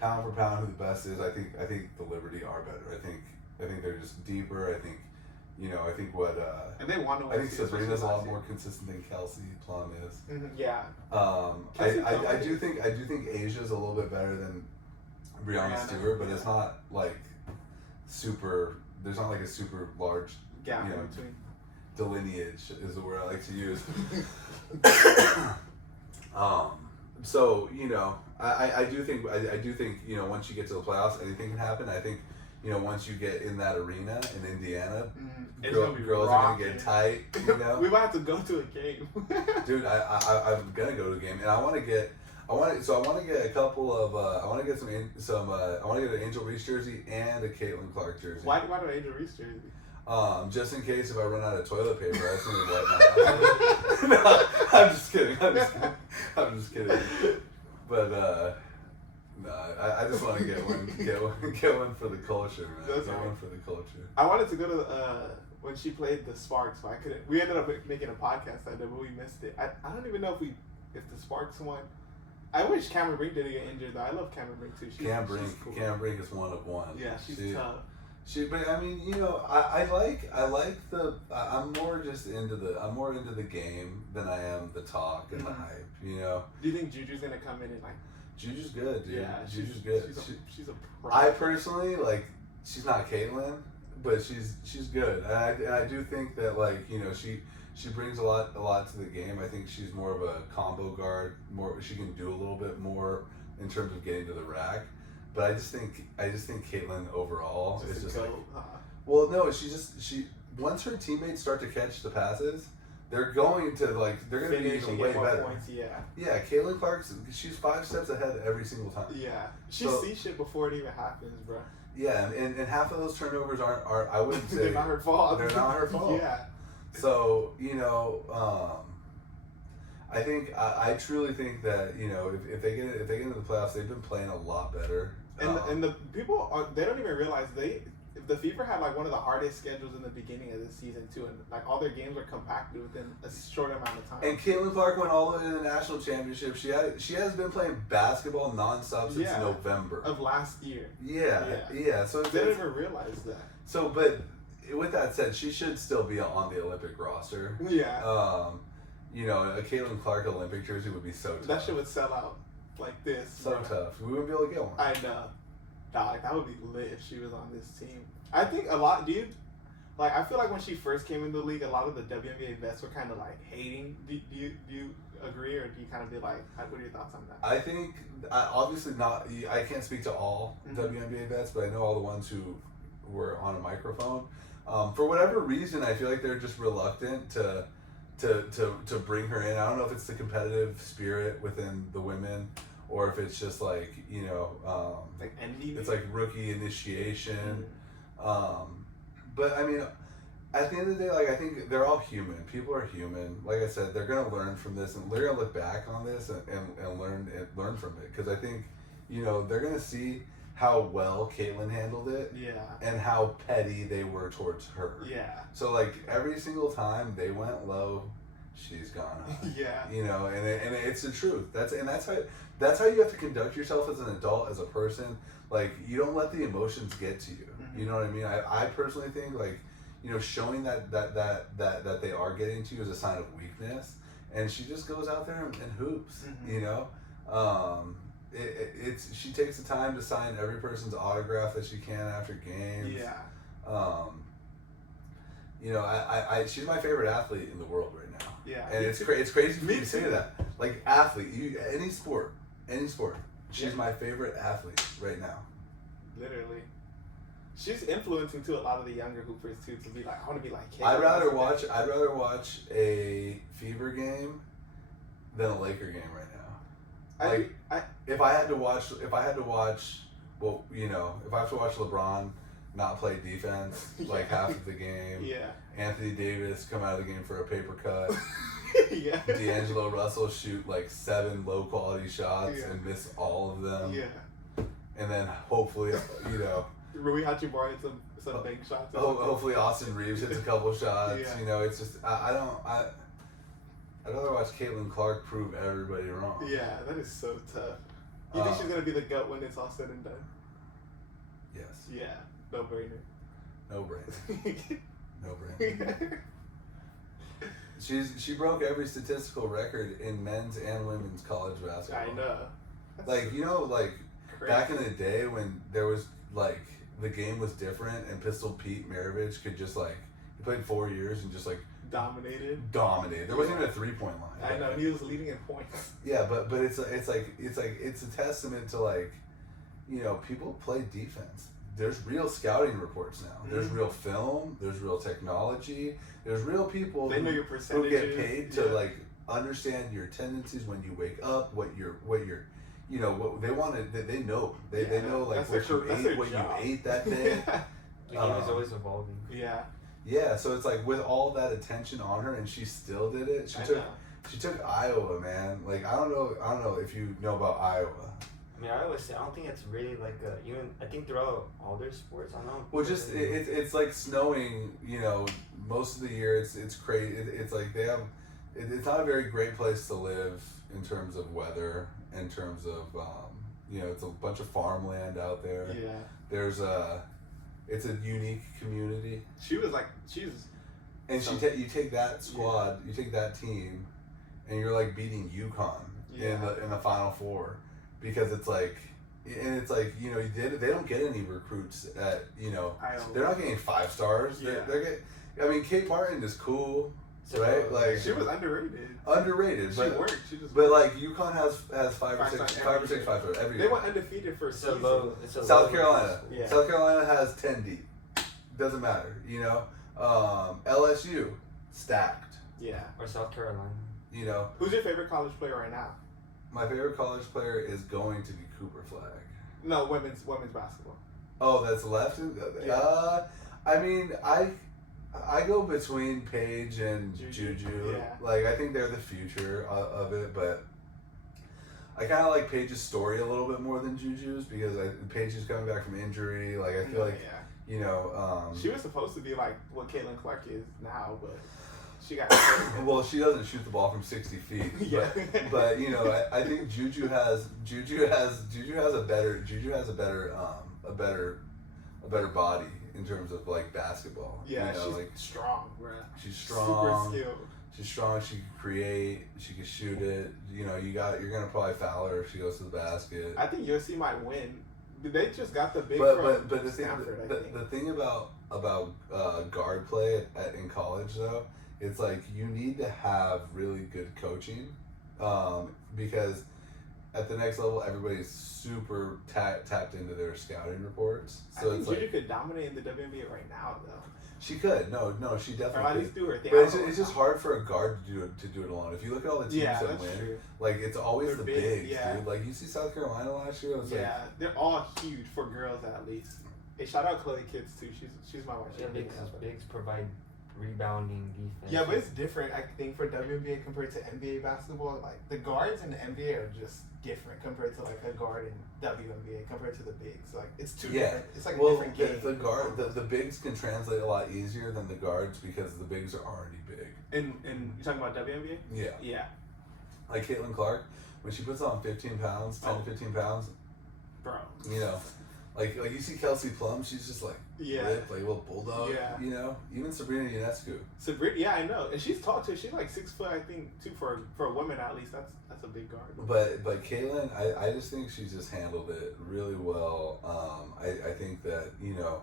pound for pound, who the best is, I think the Liberty are better. I think they're just deeper. I think and they want to win. I think Sabrina's a lot more consistent than Kelsey Plum is. Yeah. I do think Asia's a little bit better than Breonna Stewart, but it's not super. There's not a super large gap in between. Delineage is the word I like to use. So I do think once you get to the playoffs, anything can happen. I think once you get in that arena in Indiana, girls are gonna get tight. We might have to go to a game. Dude, I'm gonna go to a game, and I want to get a couple of I want to get an Angel Reese jersey and a Caitlin Clark jersey. Why do Angel Reese jersey? Just in case if I run out of toilet paper, I just need to wipe my ass. No, I'm just kidding. I'm just kidding. But no, I just want to get one for the culture, man. That's Get right. one for the culture. I wanted to go to when she played the Sparks, but I couldn't. We ended up making a podcast that day, but we missed it. I don't even know if the Sparks won. I wish Cameron Brink didn't get injured though. I love Cameron Brink too. Cam Brink She's cool. is one of one. Yeah, she's tough. But I mean, you know, I like I'm more into the game than I am the talk and the hype. You know. Do you think Juju's gonna come in and like? Juju's good, dude. Yeah, Juju's good. She's a pro. I personally like. She's not Caitlyn, but she's good. And I do think that like you know she brings a lot to the game. I think she's more of a combo guard. She can do a little bit more in terms of getting to the rack. But I just think Caitlyn overall is just like. Well, no, she once her teammates start to catch the passes, they're going to be even way better. Points, yeah. Yeah, Caitlin she's 5 steps ahead every single time. Yeah, she sees shit before it even happens, bro. Yeah, and half of those turnovers aren't I wouldn't say they're not her fault. They're not her fault. Yeah. So you know, I think I truly think that you know if they get into the playoffs, they've been playing a lot better. And the people they don't even realize the Fever had like one of the hardest schedules in the beginning of the season too, and like all their games are compacted within a short amount of time. And Caitlin Clark went all the way to the national championship. She has been playing basketball nonstop since November of last year. Yeah. So they didn't even realize that. So, but with that said, she should still be on the Olympic roster. Yeah. You know, a Caitlin Clark Olympic jersey would be so tough. That shit would sell out like this. So tough. We wouldn't be able to get one. I know. Dog, that would be lit if she was on this team. I think a lot, dude. Like, I feel like when she first came into the league, a lot of the WNBA vets were kind of like hating. Do you agree, or do you kind of be like, what are your thoughts on that? I think, obviously not. I can't speak to all WNBA vets, but I know all the ones who were on a microphone. For whatever reason, I feel like they're just reluctant to bring her in. I don't know if it's the competitive spirit within the women, or if it's just like you know, like envy. It's like rookie initiation. But I mean, at the end of the day, like I think they're all human. People are human. Like I said, they're gonna learn from this, and they're gonna look back on this and learn from it. Because I think, you know, they're gonna see how well Caitlyn handled it, and how petty they were towards her. Yeah. So like every single time they went low, she's gone high. Yeah. You know, and it's the truth. That's how you have to conduct yourself as an adult, as a person. Like you don't let the emotions get to you. You know what I mean? I personally think like, you know, showing that they are getting to you is a sign of weakness, and she just goes out there and hoops. You know, she takes the time to sign every person's autograph that she can after games. Yeah. You know, she's my favorite athlete in the world right now. Yeah. And it's crazy for me to say that. Like athlete, any sport, she's my favorite athlete right now. Literally. She's influencing too a lot of the younger hoopers too to be like, I want to be like Kate. I'd rather watch a Fever game than a Laker game right now. If I had to watch, well, you know, if I have to watch LeBron not play defense like half of the game, Anthony Davis come out of the game for a paper cut, D'Angelo Russell shoot like 7 low quality shots and miss all of them, and then hopefully, you know, Rui Hachimura hit some bank shots. Hopefully Austin Reeves hits a couple shots. You know, it's just I'd rather watch Caitlin Clark prove everybody wrong. Yeah, that is so tough. You think she's gonna be the GOAT when it's all said and done? Yes. Yeah, no brainer. No brainer. She broke every statistical record in men's and women's college basketball. I know. Like, you know, like crazy. Back in the day when there was like the game was different and Pistol Pete Maravich could just like, he played 4 years and just like dominated. There wasn't even a 3-point line. I know, he was leading in points. Yeah, but it's a testament to like, you know, people play defense. There's real scouting reports now. There's real film. There's real technology. There's real people know your who get paid to like understand your tendencies when you wake up, what you're you know, what they want to. They know. They know like what you ate that day. The game is always evolving. Yeah. Yeah, so it's like with all that attention on her, and she still did it. She took Iowa, man. Like I don't know if you know about Iowa. I mean, I always say I don't think it's really like even I think throughout all their sports, I don't know. Well, just it's like snowing. You know, most of the year it's crazy. It's like they have. It's not a very great place to live in terms of weather. In terms of you know, it's a bunch of farmland out there. Yeah. There's it's a unique community. She's. And you take that squad, you take that team, and you're like beating UConn in the Final Four, because it's like, and it's like, you know, they don't get any recruits at, you know, they're not getting 5 stars. Yeah. They're getting, I mean, Kate Martin is cool, right? Like she was underrated. Underrated, but she worked. She just. But like UConn has 5 or 6 5 stars every year. They went undefeated for a season. South Carolina. Yeah. South Carolina has 10 deep. Doesn't matter, you know. LSU stacked. Yeah. Or South Carolina. You know. Who's your favorite college player right now? My favorite college player is going to be Cooper Flag. No, women's basketball. Oh, that's left. I mean, I go between Paige and Juju. Yeah. Like I think they're the future of it, but I kind of like Paige's story a little bit more than Juju's, because Paige is coming back from injury. Like I feel like. Yeah. You know, she was supposed to be like what Caitlin Clark is now, but she got. Well, she doesn't shoot the ball from 60 feet. Yeah. But you know, I think Juju has a better body in terms of like basketball. Yeah, you know, she's like strong, bro. She's strong. Super skilled. She's strong. She can create. She can shoot it. You know, you're gonna probably foul her if she goes to the basket. I think USC might win. They just got the big. But the thing Stanford, the thing about guard play in college though, it's like you need to have really good coaching, because at the next level everybody's super tapped into their scouting reports. So I think it's Juju could dominate in the WNBA right now though. She could. No, she definitely or at least do her thing. But it's just hard for a guard to do it alone. If you look at all the teams that win, true. like it's always They're the big, bigs, dude. Like you see South Carolina last year. It was they're all huge for girls at least. Hey, shout out Chloe Kitts too. She's my watch. Yeah, because bigs provide rebounding defense. Yeah, but it's different. I think for WNBA compared to NBA basketball, like the guards in the NBA are just different compared to like a guard in WNBA compared to the bigs. Like it's two different. It's like a different game. The bigs can translate a lot easier than the guards because the bigs are already big. And you talking about WNBA? Yeah. Yeah. Like Caitlin Clark, when she puts on 15 pounds, 10 to 15 pounds, bro. You know, like you see Kelsey Plum, she's just like ripped, like a little bulldog. Yeah. You know, even Sabrina Ionescu. Yeah, I know, and she's tall too. She's like 6 foot, I think, too for a woman at least. That's a big guard. But Caitlin, I just think she's just handled it really well. I think that, you know,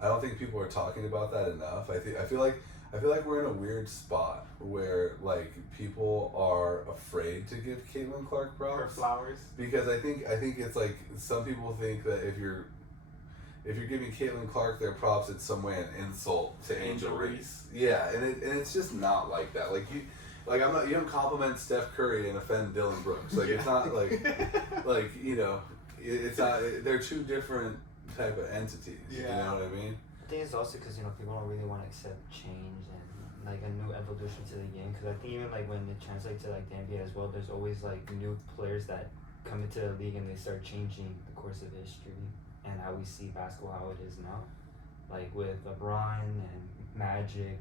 I don't think people are talking about that enough. I feel like we're in a weird spot where like people are afraid to give Caitlin Clark props. Her flowers. Because I think it's like some people think that if you're giving Caitlin Clark their props, it's some way an insult to Angel Reese. Yeah, and it's just not like that. Like you don't compliment Steph Curry and offend Dylan Brooks. Like it's not like you know, it's not. They're two different type of entities. Yeah. You know what I mean? I think it's also because, you know, people don't really want to accept change and like a new evolution to the game. Because I think even like when it translates to like the NBA as well, there's always like new players that come into the league and they start changing the course of history and how we see basketball how it is now. Like with LeBron and Magic,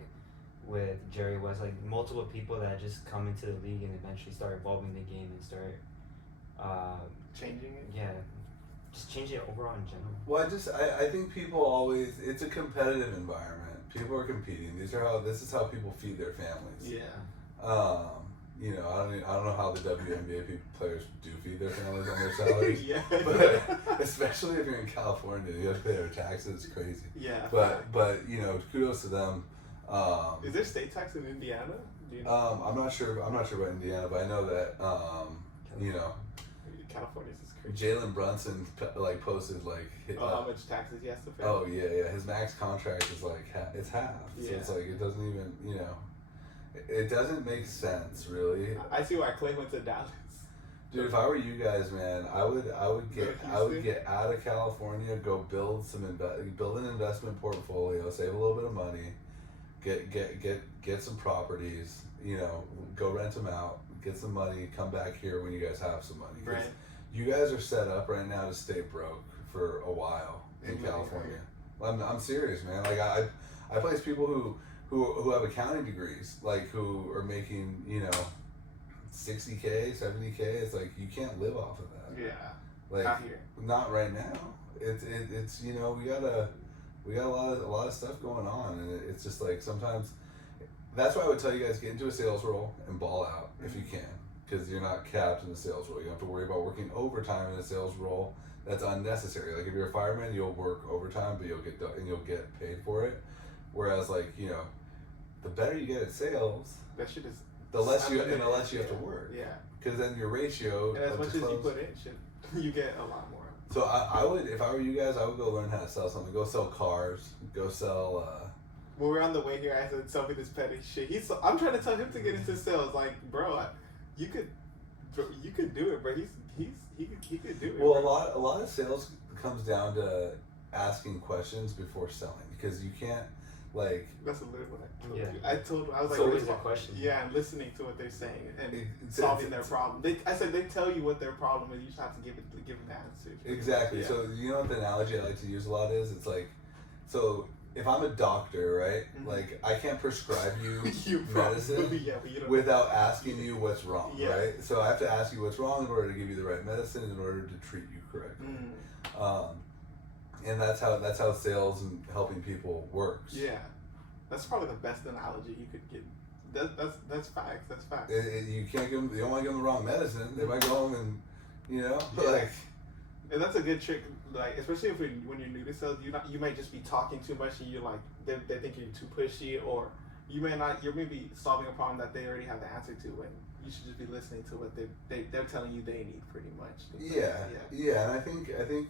with Jerry West, like multiple people that just come into the league and eventually start evolving the game and start changing it. Yeah. Just changing it overall in general. Well, I think people always, it's a competitive environment. People are competing. This is how people feed their families. Yeah. You know, I don't know how the WNBA players do feed their families on their salaries. Yeah. But especially if you're in California, you have to pay their taxes. It's crazy. Yeah. But you know, kudos to them. Is there state tax in Indiana? Do you know? I'm not sure about Indiana, but I know that you know, California's is crazy. Jalen Brunson like posted like how much taxes he has to pay. Oh yeah. His max contract is like it's half. Yeah. So it's like it doesn't even, you know, it doesn't make sense really. I see why Clay went to Dallas. Dude, if I were you guys, man, I would get out of California, go build an investment portfolio, save a little bit of money, get some properties, you know, go rent them out, get some money, come back here when you guys have some money. Right. You guys are set up right now to stay broke for a while in California. I'm serious, man. Like I place people who have accounting degrees, like who are making, you know, $60K, $70K. It's like you can't live off of that. Yeah. Like Not here. not right now. It's you know, we got a lot of stuff going on, and it's just like sometimes that's why I would tell you guys get into a sales role and ball out if you can, because you're not capped in the sales role. You don't have to worry about working overtime in a sales role. That's unnecessary. Like if you're a fireman, you'll work overtime, but you'll get paid for it. Whereas like, you know, the better you get at sales, that shit is the less you have to work. Yeah. Because then your ratio. And as much as you put in, you get a lot more. So I would, if I were you guys, I would go learn how to sell something. Go sell cars. Go sell. When we were on the way here, I said, "Tell me this petty shit." I'm trying to tell him to get into sales. Like, bro, you could do it, bro. He could do it. Well, bro. a lot of sales comes down to asking questions before selling, because you can't like. That's a little what I told Yeah. you. I was like, It's always a question. Yeah, and listening to what they're saying and solving their problem. I said they tell you what their problem is. You just have to give them the answer. Exactly. Yeah. So you know what the analogy I like to use a lot is? It's like, so if I'm a doctor, right? Mhm. Like I can't prescribe you medicine medicine but you don't without asking you what's wrong, Yeah. right? So I have to ask you what's wrong in order to give you the right medicine in order to treat you correctly. And that's how sales and helping people works. Yeah, that's probably the best analogy you could get. That's facts. That's facts. You can't give them. You don't want to give them the wrong medicine. They might go home and, you know, Yeah. like. And that's a good trick, like especially when you're new to sales, you might just be talking too much and you're like they think you're too pushy, or you may not. You're maybe solving a problem that they already have the answer to, and you should just be listening to what they're telling you they need, pretty much. Yeah, and I think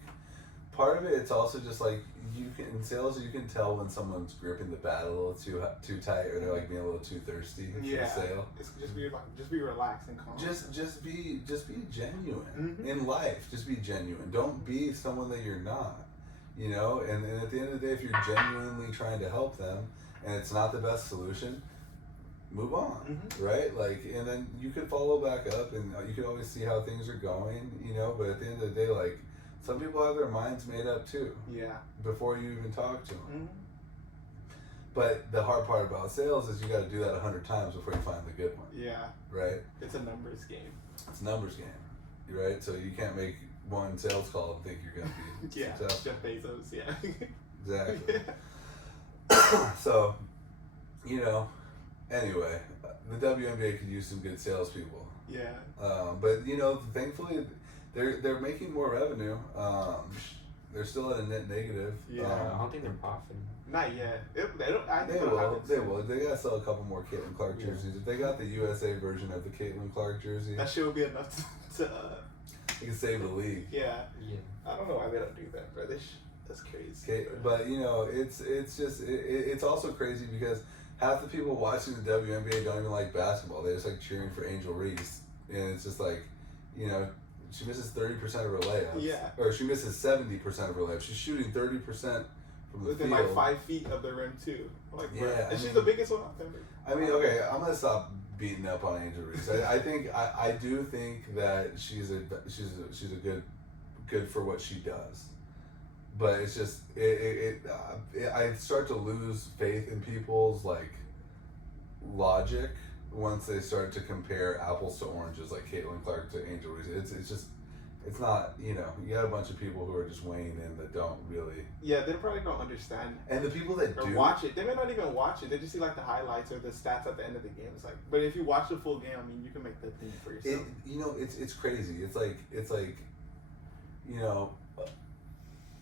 part of it, it's also just like in sales you can tell when someone's gripping the bat a little too tight, or they're like being a little too thirsty for the sale. It's just be relaxed and calm. Just be genuine Mhm. in life. Just be genuine. Don't be someone that you're not. You know, and at the end of the day, if you're genuinely trying to help them and it's not the best solution, move on, right? Like, and then you could follow back up, and you could always see how things are going. You know, but at the end of the day, like. Some people have their minds made up too. Yeah. Before you even talk to them. Mm-hmm. But the hard part about sales is you got to do that 100 times before you find the good one. Yeah. Right. It's a numbers game. It's a numbers game, right? So you can't make one sales call and think you're gonna be successful. Jeff Bezos. Yeah. Exactly. So, you know, anyway, the WNBA could use some good salespeople. Yeah. But you know, thankfully. They're making more revenue. They're still at a net negative. Yeah. I don't think they're profiting. Not yet. They will. They gotta sell a couple more Caitlin Clark jerseys. If they got the USA version of the Caitlin Clark jersey, that shit would be enough to you can save the league. Yeah. Yeah. I don't know why they don't do that, bro. That's crazy. Okay, but you know, it's just it's also crazy because half the people watching the WNBA don't even like basketball. They just like cheering for Angel Reese, and it's just like, you know. She misses 30% of her layups. Yeah. Or she misses 70% of her layups. She's shooting 30% from the within field. like 5 feet of the rim too. Like, yeah. And she's the biggest one out there. I mean, okay, I'm gonna stop beating up on Angel Reese. I do think that she's a good for what she does. But it's just I start to lose faith in people's like logic once they start to compare apples to oranges, like Caitlin Clark to Angel Reese. It's not, you know, you got a bunch of people who are just weighing in that don't really. Yeah, they probably don't understand. And the people that or do watch it, they may not even watch it. They just see like the highlights or the stats at the end of the game. It's like, but if you watch the full game, I mean, you can make the thing for yourself. You know, it's crazy. It's like, you know,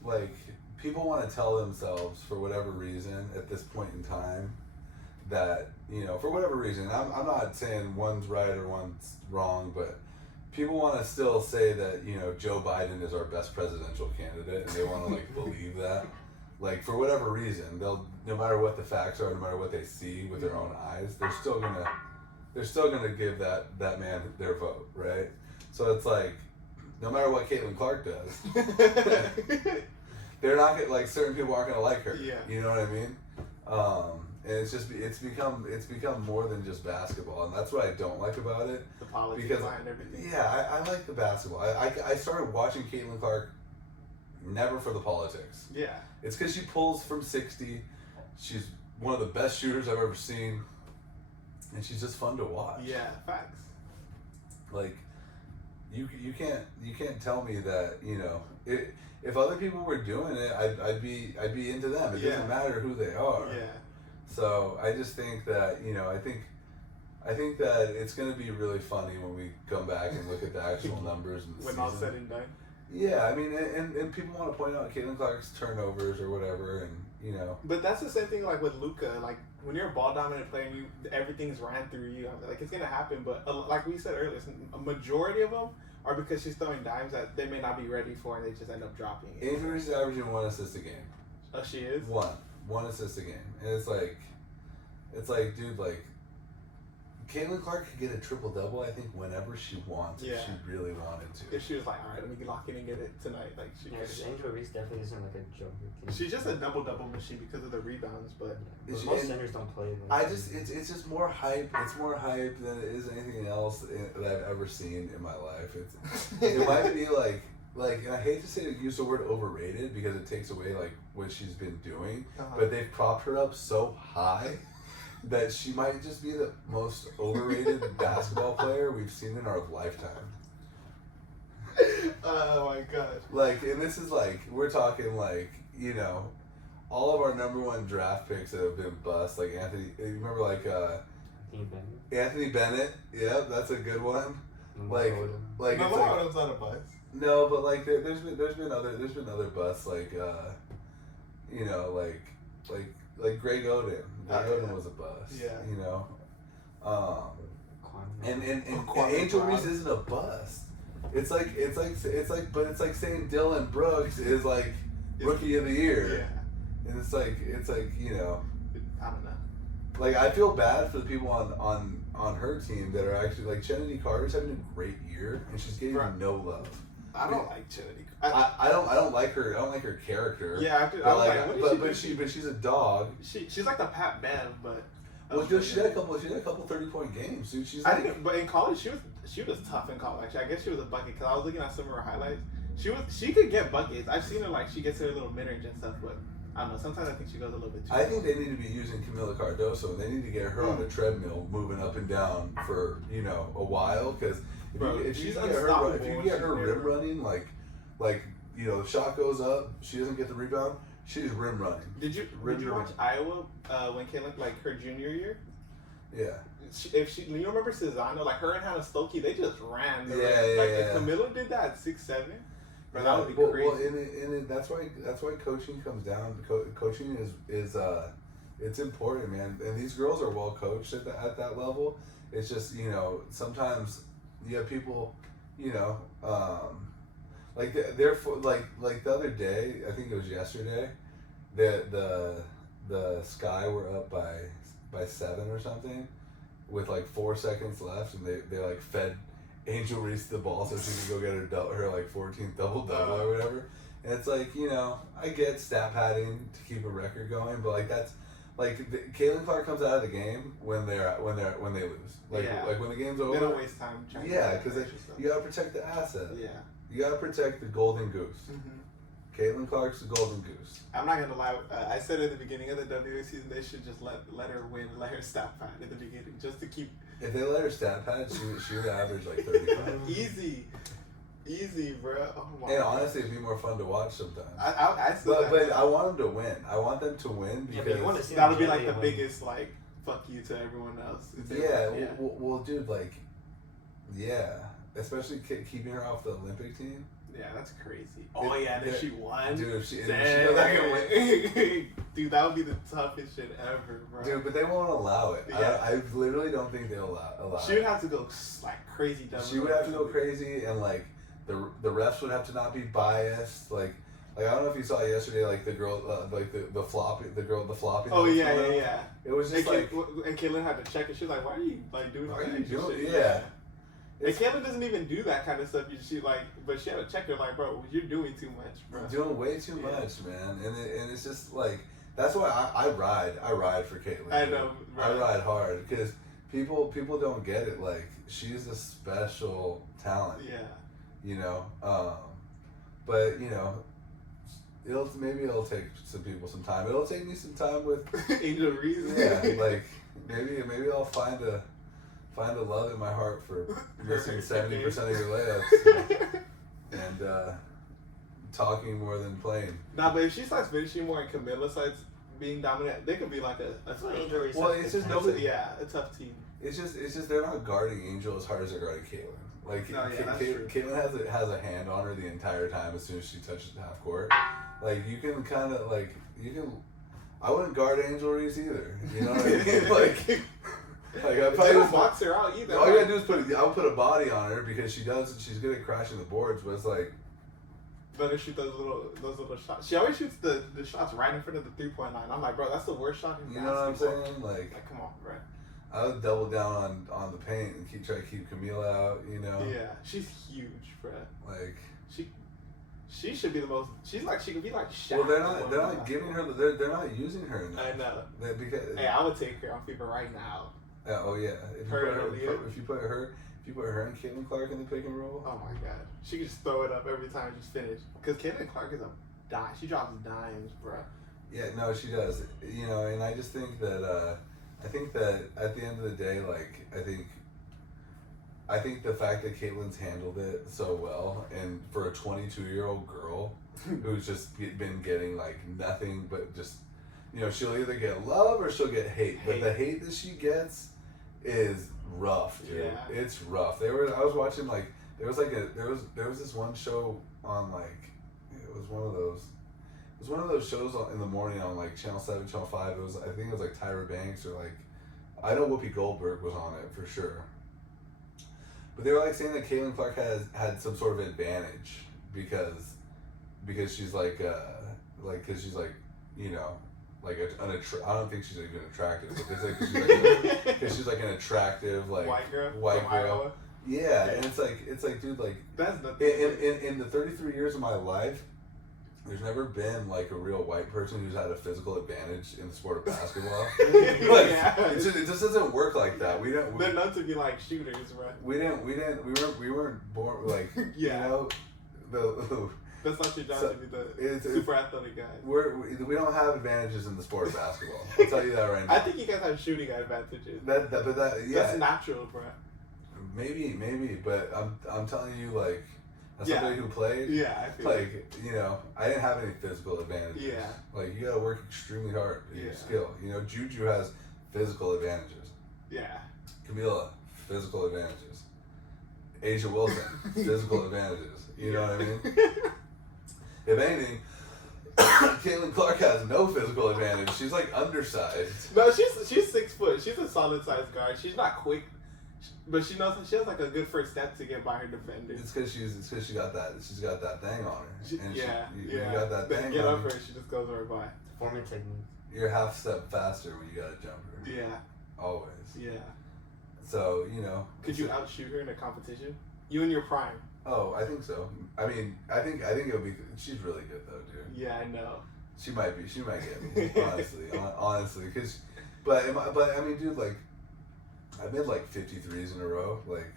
like people want to tell themselves for whatever reason at this point in time that, you know, for whatever reason, I'm not saying one's right or one's wrong, but people want to still say that, you know, Joe Biden is our best presidential candidate, and they want to like believe that, like for whatever reason, they'll, no matter what the facts are, no matter what they see with their own eyes, they're still gonna give that man their vote, right? So it's like, no matter what Caitlin Clark does, they're not gonna, like, certain people aren't gonna like her. Yeah. You know what I mean? and it's become more than just basketball, and that's what I don't like about it. The politics behind everything. Yeah, I like the basketball. I started watching Caitlin Clark never for the politics. Yeah. It's because she pulls from 60. She's one of the best shooters I've ever seen, and she's just fun to watch. Yeah, facts. Like, you can't tell me that, you know, if other people were doing it, I'd be into them. It doesn't matter who they are. Yeah. So I just think that, you know, I think that it's going to be really funny when we come back and look at the actual numbers and the when season. all said and done. Yeah, I mean, and people want to point out Caitlin Clark's turnovers or whatever, and you know. But that's the same thing like with Luka. Like when you're a ball dominant player, everything's ran through you. Like it's gonna happen. But like we said earlier, a majority of them are because she's throwing dimes that they may not be ready for, and they just end up dropping it. Angel Reese is averaging 1 assist a game. Oh, she is? One assist a game, and it's like, dude, like. Caitlin Clark could get a triple-double, I think, whenever she wants, if she really wanted to. If she was like, all right, let me lock in and get it tonight. Like she Angel Reese definitely isn't like a joker. She's just a double-double machine because of the rebounds, but most centers don't play. It's just more hype. It's more hype than it is anything else that I've ever seen in my life. It might be like, and I hate to use the word overrated because it takes away like what she's been doing, but they've propped her up so high that she might just be the most overrated basketball player we've seen in our lifetime. Oh my gosh. Like, and this is like, we're talking like, you know, all of our number one draft picks that have been bust, like Anthony, you remember like, Anthony Bennett? Yeah, that's a good one. Like no, it's like, it's not a bust. No, but like there's been other busts like you know, like Greg Oden. Greg Oden was a bust. Yeah. You know. And Angel Reese isn't a bust. It's like saying Dylan Brooks is like rookie of the year. Yeah. And it's like, you know, I don't know. Like I feel bad for the people on her team that are actually like Kennedy Carter's having a great year and she's getting no love. I don't like Kennedy. I don't like her. I don't like her character. Yeah, but she's a dog. She's like the Pat Bev, but well, she had a couple 30-point games, dude. She's like, but in college she was tough in college. Actually, I guess she was a bucket because I was looking at some of her highlights. She could get buckets. I've seen her like she gets her little mid range and stuff, but I don't know. Sometimes I think she goes a little bit too. I think they need to be using Camila Cardoso. They need to get her on a treadmill, moving up and down for a while because. If you get her rim running, like you know, the shot goes up, she doesn't get the rebound, she's rim running. Did you watch Iowa when Caitlin, like her junior year? Yeah. You remember Cezanne, like her and Hannah Stokey, they just ran. If Camilla did that at 6'7", bro, that would be crazy. Well, and that's why coaching comes down. Coaching is it's important, man. And these girls are well coached at that level. It's just, you know, sometimes. You have people, you know, like they're like the other day. I think it was yesterday. The Sky were up by 7 or something, with like 4 seconds left, and they like fed Angel Reese the ball so she could go get her like 14th double-double or whatever. And it's like, you know, I get stat padding to keep a record going, but like that's. Like Caitlin Clark comes out of the game when they lose. Like when the game's over. They don't waste time trying. Yeah, because you gotta protect the asset. Yeah. You gotta protect the golden goose. Mm-hmm. Caitlin Clark's the golden goose. I'm not gonna lie. I said at the beginning of the WNBA season they should just let her win, let her stat pad at the beginning, just to keep. If they let her stat pad, she would average like 35. Easy, bro. Oh my and honestly, it'd be more fun to watch sometimes. But I want them to win. I want them to win because that'll be like the biggest like fuck you to everyone else. Yeah. Well, dude, like, yeah, especially keeping her off the Olympic team. Yeah, that's crazy. Oh yeah, and if she won, dude, if she dude, that would be the toughest shit ever, bro. Dude, but they won't allow it. Yeah. I literally don't think they'll allow it. She would have to go like crazy. She would have to go crazy, and like the refs would have to not be biased. Like I don't know if you saw yesterday, like the girl, like the flopping. Oh yeah. It was just and Kayla had to check it. She's like, "Why are you like doing that?" Yeah. And Kayla doesn't even do that kind of stuff. She but she had to check her like, "Bro, you're doing too much, bro. You're doing way too much, man." And it's just like That's why I ride for Caitlin. I know. Right? I ride hard because people don't get it. Like, she's a special talent. Yeah. You know, but you know, maybe it'll take some people some time. It'll take me some time with Angel Reese. Yeah, like maybe I'll find a love in my heart for missing 70% of your layups and talking more than playing. Nah, but if she starts finishing more and Camilla starts being dominant, they could be like a Angel Reese. Well, it's just nobody. Yeah, a tough team. It's just they're not guarding Angel as hard as they're guarding Caitlin. Like, no, yeah, that's true. Caitlin has a hand on her the entire time as soon as she touches the half court. Like, you can kind of, like, I wouldn't guard Angel Reese either. You know what I mean? Like I probably don't box her out either. All you gotta do is I'll put a body on her because she's good at crashing the boards, but it's like, let her shoot those little shots. She always shoots the shots right in front of the 3-point line. I'm like, bro, that's the worst shot in basketball. You know what I'm saying? Like, come on, bro. I would double down on the paint and try to keep Camila out, you know? Yeah, she's huge, bro. Like, she should be the most. She's like, she could be like Shaq. Well, they're not giving her. They're not using her enough. I know. Because hey, I would take her on FIFA right now. Oh yeah. If you put her and Caitlin Clark in the pick and roll. Oh my god, she could just throw it up every time and just finish. Because Caitlin Clark is a dime. She drops dimes, bro. Yeah, no, she does. You know, and I just think that. I think that at the end of the day, like, I think the fact that Caitlin's handled it so well, and for a 22-year-old girl who's just been getting, like, nothing but just, you know, she'll either get love or she'll get hate. But the hate that she gets is rough, dude. Yeah. It's rough. I was watching, like, there was this one show on, like, it was one of those shows in the morning on, like, Channel 7, Channel 5. I think it was like Tyra Banks or, like, I know Whoopi Goldberg was on it for sure. But they were, like, saying that Caitlin Clark had some sort of advantage because she's like because she's like, you know, like I don't think she's even attractive, but because she's like an attractive, like, white girl. Iowa. Yeah, and it's like dude, like, that's the in the 33 years of my life, there's never been, like, a real white person who's had a physical advantage in the sport of basketball. Like, yeah. it just doesn't work like that. They're not to be like shooters, right? We weren't born, like, yeah. You know, that's not your job to be the super athletic guy. We don't have advantages in the sport of basketball. I'll tell you that right now. I think you guys have shooting advantages. Yeah. That's natural, bro. Maybe, but I'm telling you, like, as somebody who played, I feel like, you know, I didn't have any physical advantages. Yeah. Like, you gotta work extremely hard to your skill. You know, Juju has physical advantages. Yeah. Camila, physical advantages. Asia Wilson, physical advantages. You know what I mean? If anything, Caitlin Clark has no physical advantage. She's, like, undersized. No, she's 6 foot. She's a solid sized guard. She's not quick. But she knows she has like a good first step to get by her defenders. It's because she's got that thing on her. You got that thing. Get up her, she just goes right by. Performance technique. You're half step faster when you got a jumper. Yeah. Always. Yeah. So, you know. Could you outshoot her in a competition? You in your prime. Oh, I think so. I mean, I think it'll be. She's really good though, dude. Yeah, I know. She might get me, honestly, because, but I mean, dude, like, I made like 53s in a row, like,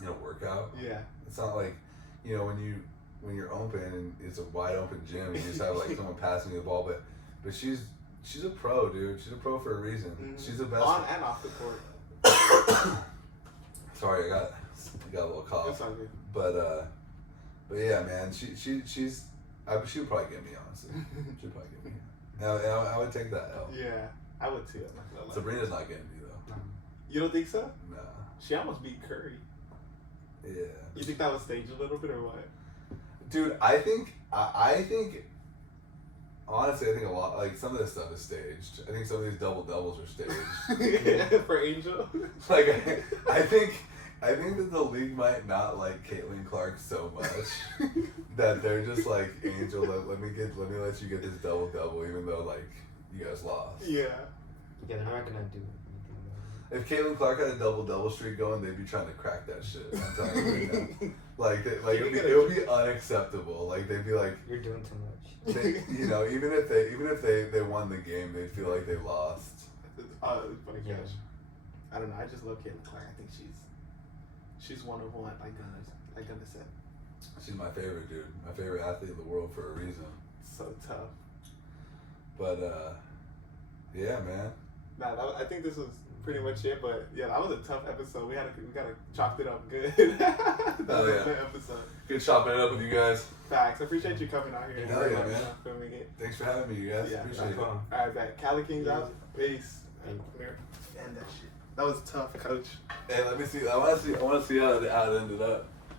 in a workout. Yeah. It's not like, you know, when you're open and it's a wide open gym, you just have like someone passing you the ball, but she's a pro, dude. She's a pro for a reason. Mm-hmm. She's the best on and off the court. Sorry, I got a little cough. That's all good. But yeah, man, she's she would probably get me, honestly. She'd probably get me. I would take that L. Yeah, I would too. Sabrina's not getting me though. You don't think so? No. She almost beat Curry. Yeah. You think that was staged a little bit or what? Dude, I think honestly, I think a lot, like, some of this stuff is staged. I think some of these double doubles are staged. For Angel. Like, I think that the league might not like Caitlin Clark so much that they're just like, Angel, let me let you get this double double, even though, like, you guys lost. Yeah. Yeah, they're not gonna do anything If Caitlin Clark had a double streak going, they'd be trying to crack that shit. I'm telling you right now. Like, it would be unacceptable. Like, they'd be like, "You're doing too much." They, even if they won the game, they'd feel like they lost. Funny catch. I don't know. I just love Caitlin Clark. I think she's one of one. Like Gunnar said. She's my favorite, dude. My favorite athlete in the world for a reason. So tough. But yeah, man. Nah, I think this was pretty much it. But yeah, that was a tough episode. We gotta chopped it up good. That was a good episode. Good chopping it up with you guys. Facts. I appreciate you coming out here. Hell yeah, man. Filming it. Thanks for having me, you guys. Yeah, appreciate it. All right, back. Cali Kings out. Peace. And that shit. That was tough, coach. Hey, let me see. I want to see how it ended up.